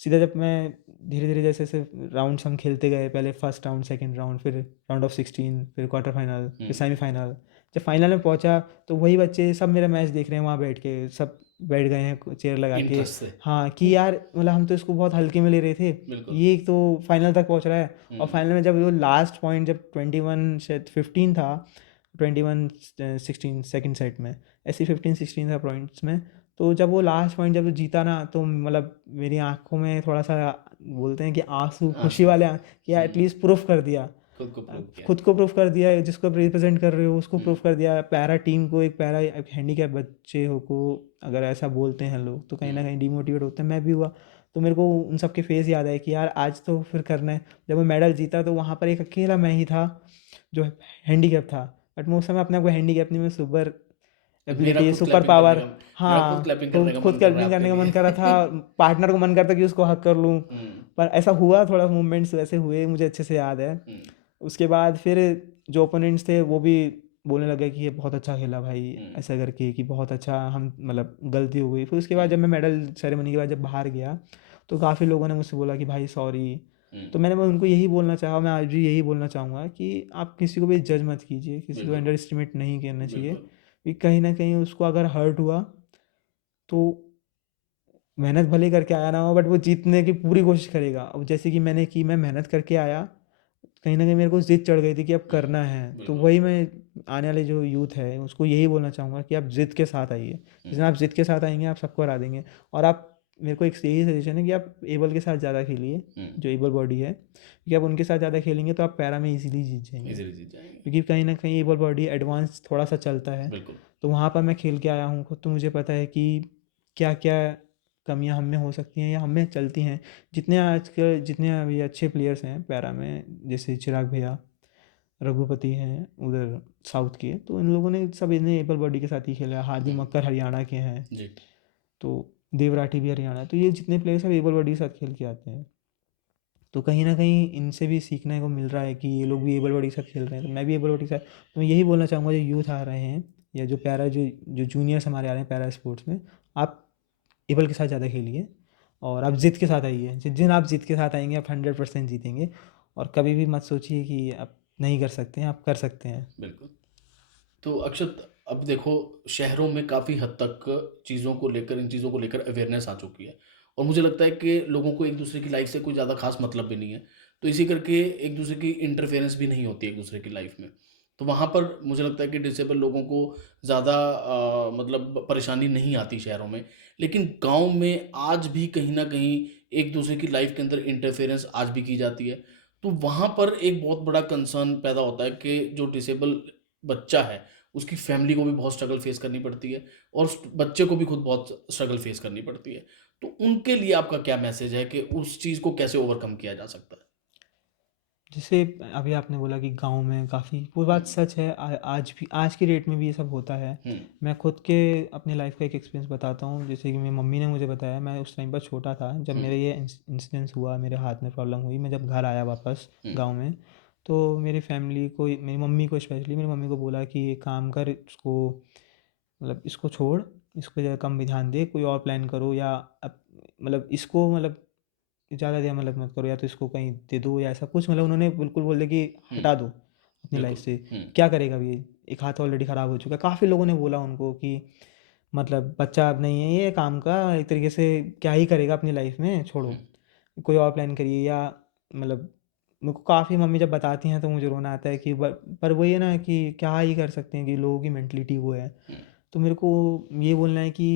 सीधा जब मैं धीरे धीरे जैसे जैसे राउंड्स हम खेलते गए, पहले फर्स्ट राउंड, सेकंड राउंड, फिर राउंड ऑफ 16, फिर क्वार्टर फाइनल, हुँ, फिर सेमीफाइनल, जब फाइनल में पहुंचा तो वही बच्चे सब मेरा मैच देख रहे हैं वहाँ बैठ के, सब बैठ गए हैं चेयर लगा के। इंटरेस्ट से। हाँ कि यार मतलब हम तो इसको बहुत हल्के में ले रहे थे, बिल्कुल। ये तो फाइनल तक पहुंच रहा है। हुँ, और फाइनल में जब वो लास्ट पॉइंट, जब 21 शायद 15 था, 21-16 सेकंड सेट में, ऐसे 15-16 था पॉइंट्स में। तो जब वो लास्ट पॉइंट जब जीता ना, तो मतलब मेरी आंखों में थोड़ा सा बोलते हैं कि आंसू, खुशी आँसू। वाले कि यार हुँ, एटलीस्ट प्रूफ कर दिया। खुद को प्रूव किया। खुद को प्रूफ कर दिया, जिसको आप रिप्रेजेंट कर रहे हो उसको हुँ, प्रूफ कर दिया, पैरा टीम को, एक पैरा हैंडीकैप बच्चे हो को अगर ऐसा बोलते हैं लोग तो कहीं हुँ, ना कहीं डिमोटिवेट होते हैं, मैं भी हुआ। तो मेरे को उन सब के फेस याद आया कि यार आज तो फिर करना है। जब मैं मेडल जीता तो वहाँ पर एक अकेला मैं ही था जो हैंडीकैप था, बट मैं उस समय अपने आप को हैंडीकैप नहीं, मैं सुपर मेरा एबिलिटी, खुद सुपर क्लैपिंग करने पावर। का मेरा खुद हाँ, क्लैपिंग करने खुद का खुद मन कर रहा है कैल्पिंग आपके करने का मन लिए। कर रहा था, पार्टनर को मन करता कि उसको हक कर लूँ। हुँ, पर ऐसा हुआ, थोड़ा मूवमेंट्स वैसे हुए, मुझे अच्छे से याद है। हुँ, उसके बाद फिर जो ओपोनेंट्स थे वो भी बोलने लगे कि ये बहुत अच्छा खेला भाई, हुँ, ऐसा करके कि बहुत अच्छा, हम मतलब गलती हो गई। फिर उसके हुँ, बाद जब मैं मेडल सेरेमनी के बाद जब बाहर गया, तो काफ़ी लोगों ने मुझसे बोला कि भाई सॉरी। हुँ, तो मैं उनको यही बोलना चाहा, मैं आज भी यही बोलना चाहूँगा कि आप किसी को भी जज मत कीजिए, किसी को बिल्कुल, अंडर एस्टिमेट नहीं करना चाहिए, बिल्कुल, क्योंकि कहीं ना कहीं उसको अगर हर्ट हुआ तो मेहनत भले ही करके आया ना हो, बट वो जीतने की पूरी कोशिश करेगा। अब जैसे कि मैंने की, मैं मेहनत करके आया, कहीं न कहीं मेरे को ज़िद चढ़ गई थी कि अब हुँ, करना है। तो बिल्कुल, वही मैं आने वाले जो यूथ है उसको यही बोलना चाहूँगा कि आप ज़िद के साथ आइए। हुँ, जितना आप ज़िद के साथ आएँगे आप सबको हरा देंगे। और आप, मेरे को एक यही सजेशन है कि आप एबल के साथ ज़्यादा खेलिए, हुँ, जो एबल बॉडी है, क्योंकि आप उनके साथ ज़्यादा खेलेंगे तो आप पैरा में ईज़िली जीत जाएँगे। ईज़िली जीत जाएँगे। क्योंकि कहीं न कहीं एबल बॉडी एडवांस थोड़ा-सा चलता है। बिल्कुल, तो वहाँ पर मैं खेल के आया हूँ खुद, तो मुझे पता है कि क्या-क्या कमियाँ हम में हो सकती हैं या हम में चलती हैं। जितने अभी अच्छे प्लेयर्स हैं पैरा में, जैसे चिराग भैया, रघुपति हैं उधर साउथ के, तो इन लोगों ने सब इन्हें एबल बॉडी के साथ ही खेला है। हार्दिक हुँ, मक्कर हरियाणा के हैं, जी, तो देव राठी भी हरियाणा, तो ये जितने प्लेयर्स हैं एबल बॉडी के साथ खेल के आते हैं। तो कहीं न कहीं इनसे भी सीखने को मिल रहा है कि ये लोग भी एबल बॉडी के साथ खेल रहे हैं, तो मैं भी एबल बॉडी के साथ। तो मैं यही बोलना चाहूँगा जो यूथ आ रहे हैं या जो जूनियर्स हमारे आ रहे हैं पैरा स्पोर्ट्स में, आप एबल के साथ ज़्यादा खेलिए और आप ज़िद के साथ आइए। जिस दिन आप ज़िद के साथ आएँगे आप 100% जीतेंगे, और कभी भी मत सोचिए कि आप नहीं कर सकते हैं, आप कर सकते हैं। बिल्कुल। तो अक्षत, अब देखो, शहरों में काफ़ी हद तक चीज़ों को लेकर, इन चीज़ों को लेकर अवेयरनेस आ चुकी है, और मुझे लगता है कि लोगों को एक दूसरे की लाइफ से कोई ज़्यादा खास मतलब भी नहीं है, तो इसी करके एक दूसरे की इंटरफेरेंस भी नहीं होती एक दूसरे की लाइफ में। तो वहाँ पर मुझे लगता है कि डिसेबल लोगों को ज़्यादा मतलब परेशानी नहीं आती शहरों में, लेकिन गांव में आज भी कहीं ना कहीं एक दूसरे की लाइफ के अंदर इंटरफेरेंस आज भी की जाती है। तो वहाँ पर एक बहुत बड़ा कंसर्न पैदा होता है कि जो डिसेबल बच्चा है, उसकी फैमिली को भी बहुत स्ट्रगल फेस करनी पड़ती है, और उस बच्चे को भी खुद बहुत स्ट्रगल फेस करनी पड़ती है। तो उनके लिए आपका क्या मैसेज है कि उस चीज़ को कैसे ओवरकम किया जा सकता है? जैसे अभी आपने बोला कि गाँव में काफ़ी, वो हुँ, बात सच है। आज भी आज की डेट में भी ये सब होता है। हुँ, मैं खुद के अपनी लाइफ का एक एक्सपीरियंस बताता हूँ। जैसे कि मेरी मम्मी ने मुझे बताया, मैं उस टाइम पर छोटा था जब हुँ, मेरे ये इंसिडेंस हुआ, मेरे हाथ में प्रॉब्लम हुई। मैं जब घर आया वापस हुँ, गाँव में, तो मेरी फैमिली को, मेरी मम्मी को स्पेशली, मेरी मम्मी को बोला कि एक काम कर, इसको मतलब इसको छोड़, इसको ज़रा कम भी ध्यान दे, कोई और प्लान करो, या अब मतलब इसको मतलब ज़्यादा देर मतलब मत करो, या तो इसको कहीं दे दो या ऐसा कुछ। मतलब उन्होंने बिल्कुल बोल दिया कि हुँ, हटा दो अपनी लाइफ बिल्कुल, से। हुँ, क्या करेगा अब ये? एक हाथ ऑलरेडी ख़राब हो चुका है। काफ़ी लोगों ने बोला उनको कि मतलब बच्चा अब नहीं है ये काम का, एक तरीके से क्या ही करेगा अपनी लाइफ में, छोड़ो, हुँ, कोई और प्लान करिए। या मतलब मेरे को काफ़ी मम्मी जब बताती हैं तो मुझे रोना आता है कि पर वही है ना कि क्या ही कर सकते हैं कि लोगों की मेंटलिटी वो है। हुँ। तो मेरे को ये बोलना है कि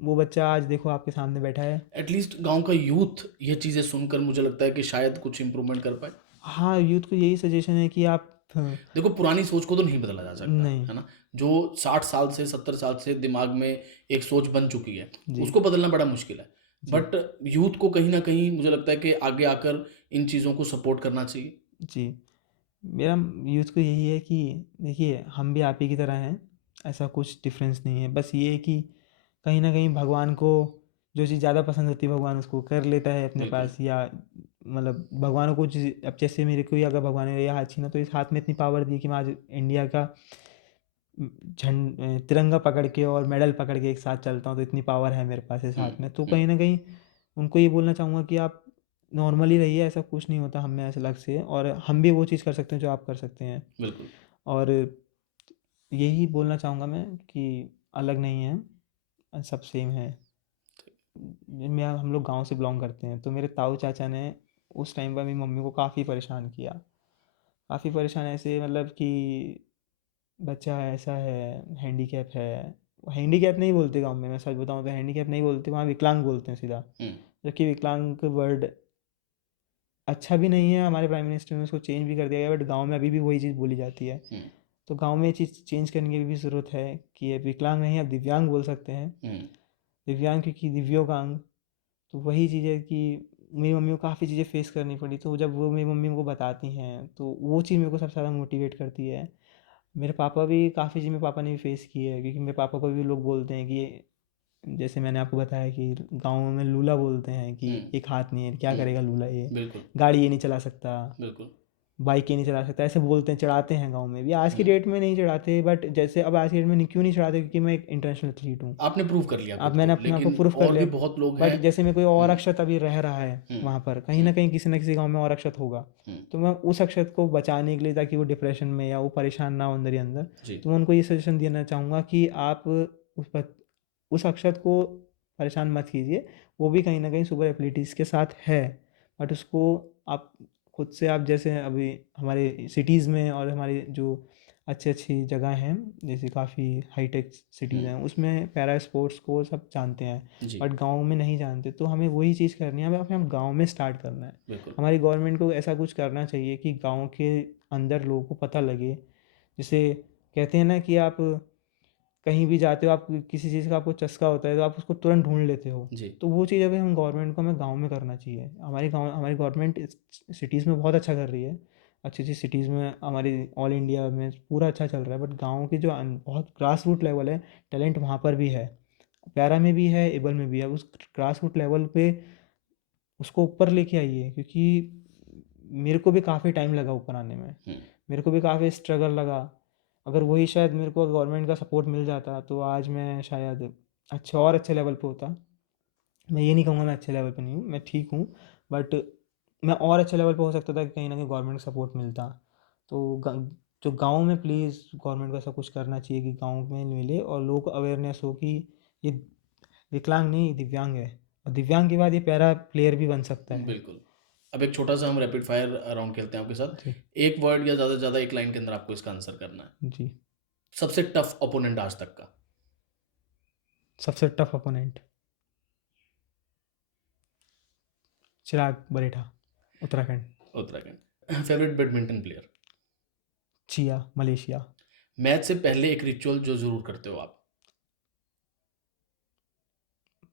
वो बच्चा आज देखो आपके सामने बैठा है। एटलीस्ट गाँव का यूथ ये चीज़ें सुनकर मुझे लगता है कि शायद कुछ इम्प्रूवमेंट कर पाए। हाँ, यूथ को यही सजेशन है कि आप देखो, पुरानी सोच को तो नहीं बदला जा सकता, नहीं। है ना? जो 60 साल से 70 साल से दिमाग में एक सोच बन चुकी है, जी, उसको बदलना बड़ा मुश्किल है। जी, बट यूथ को कहीं न कहीं मुझे लगता है कि आगे आकर इन चीज़ों को सपोर्ट करना चाहिए। जी। मेरा यूथ को यही है कि देखिए हम भी आप ही की तरह हैं, ऐसा कुछ डिफरेंस नहीं है। बस ये है कि कहीं न कहीं भगवान को जो चीज़ ज़्यादा पसंद होती है भगवान उसको कर लेता है अपने बिल्कुल। पास। या मतलब भगवान को अब जैसे मेरे को ही अगर भगवान ने ये हाथ छीना, तो इस हाथ में इतनी पावर दी कि मैं आज इंडिया का तिरंगा पकड़ के और मेडल पकड़ के एक साथ चलता हूँ, तो इतनी पावर है मेरे पास इस हुँ, हाथ में। तो हुँ, कहीं न कहीं उनको ये बोलना चाहूँगा कि आप नॉर्मली रहिए, ऐसा कुछ नहीं होता हम में ऐसा अलग से, और हम भी वो चीज़ कर सकते हैं जो आप कर सकते हैं। बिल्कुल। और यही बोलना चाहूँगा मैं कि अलग नहीं है, सब सेम है। मैं हम लोग गाँव से बिलॉन्ग करते हैं, तो मेरे ताऊ चाचा ने उस टाइम पर मेरी मम्मी को काफ़ी परेशान किया। काफ़ी परेशान ऐसे मतलब कि बच्चा ऐसा है, हैंडीकैप है। हैंडीकैप नहीं बोलते गाँव में, मैं सच बताऊँ तो हैंडीकैप नहीं बोलते, वहाँ विकलांग बोलते हैं सीधा। हुँ, जबकि विकलांग वर्ड अच्छा भी नहीं है, हमारे प्राइम मिनिस्टर ने उसको चेंज भी कर दिया गया, बट गाँव में अभी भी वही चीज़ बोली जाती है। हुँ, तो गाँव में ये चीज़ चेंज करने की भी ज़रूरत है कि ये विकलांग नहीं, आप दिव्यांग बोल सकते हैं। हुँ, दिव्यांग क्योंकि दिव्योगांग, तो वही चीज़ है कि मेरी मम्मी को काफ़ी चीज़ें फेस करनी पड़ी, तो जब वो मेरी मम्मी को बताती हैं तो वो चीज़ मेरे को सबसे ज़्यादा मोटिवेट करती है। मेरे पापा भी काफ़ी चीज़ मेरे पापा ने भी फेस की है, क्योंकि मेरे पापा को भी लोग बोलते हैं कि जैसे मैंने आपको बताया कि गाँव में लूला बोलते हैं कि हुँ, एक हाथ नहीं है, क्या हुँ, करेगा लूला ये, बिल्कुल, गाड़ी ये नहीं चला सकता, बिल्कुल। बाइक ये नहीं चला सकता, ऐसे बोलते हैं, चढ़ाते हैं गाँव में भी। आज की हुँ, डेट में नहीं चढ़ाते, बट जैसे अब आज की डेट में क्यों नहीं चढ़ाते, क्योंकि मैं एक इंटरनेशनल एथलीट हूँ। आपने प्रूव कर लिया अब खुद मैंने को, अपने आप को लेकिन प्रूफ कर और लिया। भी बहुत लोग बट हैं। जैसे मैं कोई और हुँ, अक्षत अभी रह रहा है हुँ, वहाँ पर, कहीं हुँ, न कहीं किसी न किसी गाँव में और अक्षत होगा। हुँ, तो मैं उस अक्षत को बचाने के लिए, ताकि वो डिप्रेशन में या वो परेशान ना हो अंदर ही अंदर, जी, तो मैं उनको ये सजेशन देना चाहूँगा कि आप उस अक्षत को परेशान मत कीजिए। वो भी कहीं न कहीं सुपर एबिलिटीज़ के साथ है। बट उसको आप खुद से, आप जैसे अभी हमारे सिटीज़ में और हमारी जो अच्छी-अच्छी जगह हैं, जैसे काफ़ी हाईटेक हुँ, सिटीज़ हैं, उसमें पैरा स्पोर्ट्स को सब जानते हैं, जी, बट गाँव में नहीं जानते। तो हमें वही चीज़ करनी है, हमें अपने गाँव में स्टार्ट करना है। बिल्कुल, हमारी गवर्नमेंट को ऐसा कुछ करना चाहिए कि गाँव के अंदर लोगों को पता लगे। जैसे कहते हैं ना कि आप कहीं भी जाते हो, आप किसी चीज़ का आपको चस्का होता है, तो आप उसको तुरंत ढूँढ लेते हो। जी, तो वो चीज़ अभी हम गवर्नमेंट को, हमें गाँव में करना चाहिए। हमारी गवर्नमेंट सिटीज़ में बहुत अच्छा कर रही है। अच्छी-अच्छी सिटीज़ में हमारी ऑल इंडिया में पूरा अच्छा चल रहा है, बट गाँव की जो बहुत ग्रास रूट लेवल है, टैलेंट वहाँ पर भी है। पैरा में भी है, एबल में भी है। उस ग्रास रूट लेवल पे उसको ऊपर लेके आइए, क्योंकि मेरे को भी काफ़ी टाइम लगा ऊपर आने में, मेरे को भी काफ़ी स्ट्रगल लगा। अगर वही शायद मेरे को गवर्नमेंट का सपोर्ट मिल जाता तो आज मैं शायद अच्छे लेवल पे होता। मैं ये नहीं कहूँगा मैं अच्छे लेवल पे नहीं हूँ, मैं ठीक हूँ, बट मैं और अच्छे लेवल पे हो सकता था कि कहीं न कहीं गवर्नमेंट का सपोर्ट मिलता। तो जो गाँव में प्लीज़ गवर्नमेंट को ऐसा कुछ करना चाहिए कि गाँव में मिले और लोगों को अवेयरनेस हो कि ये विकलांग नहीं, दिव्यांग है, और दिव्यांग के बाद ये पैरा प्लेयर भी बन सकता है। बिल्कुल। अब एक छोटा सा हम रैपिड फायर राउंड खेलते हैं आपके साथ। जी, एक वर्ड या ज़्यादा से ज़्यादा एक लाइन के अंदर आपको इसका आंसर करना है। जी। सबसे टफ ओपोनेंट आज तक का? सबसे tough opponent Chirag Baretha, Uttarakhand. Uttarakhand. Favourite badminton player? Chia, Malaysia. Match से पहले एक रिचुअल जो ज़रूर करते हो आप?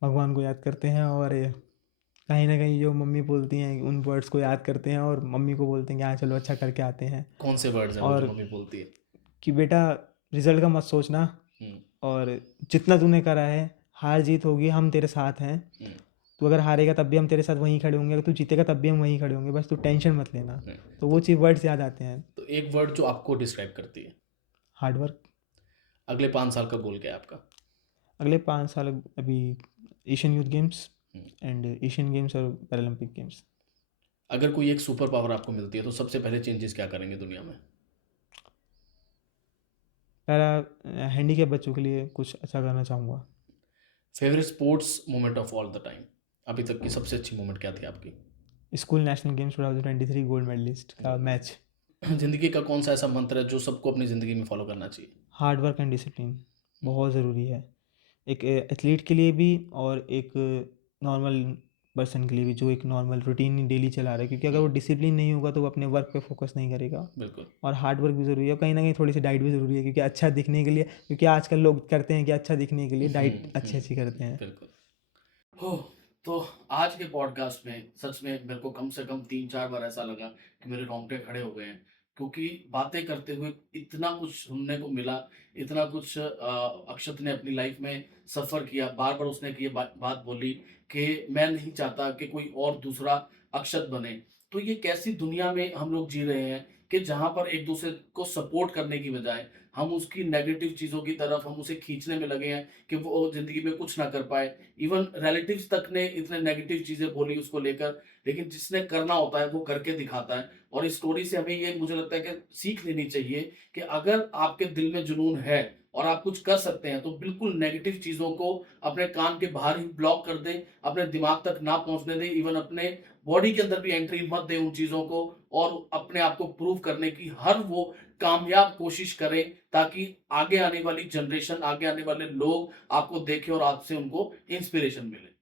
भगवान को याद करते हैं और कहीं न कहीं जो मम्मी बोलती हैं उन वर्ड्स को याद करते हैं और मम्मी को बोलते हैं कि हाँ, चलो अच्छा करके आते हैं। कौन से वर्ड्स हैं वो जो और मम्मी बोलती है? कि बेटा रिज़ल्ट का मत सोचना, हुँ, और जितना तूने करा है, हार-जीत होगी, हम तेरे साथ हैं। हुँ, तू अगर हारेगा तब भी हम तेरे साथ वहीं खड़े होंगे, अगर तू जीतेगा तब भी हम वहीं खड़े होंगे, बस तू टेंशन मत लेना। हुँ। तो वो चीज़ वर्ड्स याद आते हैं। तो एक वर्ड जो आपको डिस्क्राइब करती है। Hard work. अगले 5 साल का गोल क्या है आपका? अगले 5 साल अभी Asian youth games hmm. And Asian games और पैरालंपिक गेम्स। अगर कोई एक सुपर पावर आपको मिलती है तो सबसे पहले चेंजेस क्या करेंगे दुनिया में? पैरा हैंडीकैप बच्चों के लिए कुछ अच्छा करना चाहूँगा। Favourite sports moment of all the time? अभी तक की सबसे अच्छी मोमेंट क्या थी आपकी? School national games 2023 gold medallist का मैच। ज़िंदगी का कौन सा ऐसा मंत्र है जो सबको अपनी ज़िंदगी में फॉलो करना चाहिए? हार्ड वर्क एंड डिसिप्लिन बहुत ज़रूरी है, एक एथलीट के लिए भी और एक नॉर्मल पर्सन के लिए भी जो एक नॉर्मल रूटीन डेली चला रहा है, क्योंकि अगर वो डिसिप्लिन नहीं होगा तो वो अपने वर्क पे फोकस नहीं करेगा। बिल्कुल। और हार्ड वर्क भी ज़रूरी है, कहीं ना कहीं थोड़ी सी डाइट भी ज़रूरी है, क्योंकि अच्छा दिखने के लिए, क्योंकि आजकल लोग करते हैं कि अच्छा दिखने के लिए डाइट अच्छी अच्छी करते हैं। बिल्कुल। हो, तो आज के पॉडकास्ट में सच में मेरे को कम से कम 3-4 बार ऐसा लगा कि मेरे रोंगटे खड़े हो गए हैं, क्योंकि बातें करते हुए इतना कुछ सुनने को मिला, इतना कुछ अक्षत ने अपनी लाइफ में सफ़र किया। बार-बार उसने एक ये बात बोली कि मैं नहीं चाहता कि कोई और दूसरा अक्षत बने। तो ये कैसी दुनिया में हम लोग जी रहे हैं कि जहाँ पर एक-दूसरे को सपोर्ट करने की बजाय हम उसकी नेगेटिव चीज़ों की तरफ हम उसे खींचने में लगे हैं कि वो ज़िंदगी में कुछ ना कर पाए। इवन रिलेटिव्स तक ने इतने नेगेटिव चीज़ें बोली उसको लेकर, लेकिन जिसने करना होता है वो करके दिखाता है। और इस स्टोरी से हमें ये मुझे लगता है कि सीख लेनी चाहिए कि अगर आपके दिल में जुनून है और आप कुछ कर सकते हैं, तो बिल्कुल नेगेटिव चीज़ों को अपने कान के बाहर ही ब्लॉक कर दें, अपने दिमाग तक ना पहुँचने दें, इवन अपने बॉडी के अंदर भी एंट्री मत दें उन चीज़ों को, और अपने आप को प्रूव करने की हर वो कामयाब कोशिश करें, ताकि आगे आने वाली जनरेशन, आगे आने वाले लोग आपको देखें और आपसे उनको इंस्पिरेशन मिले।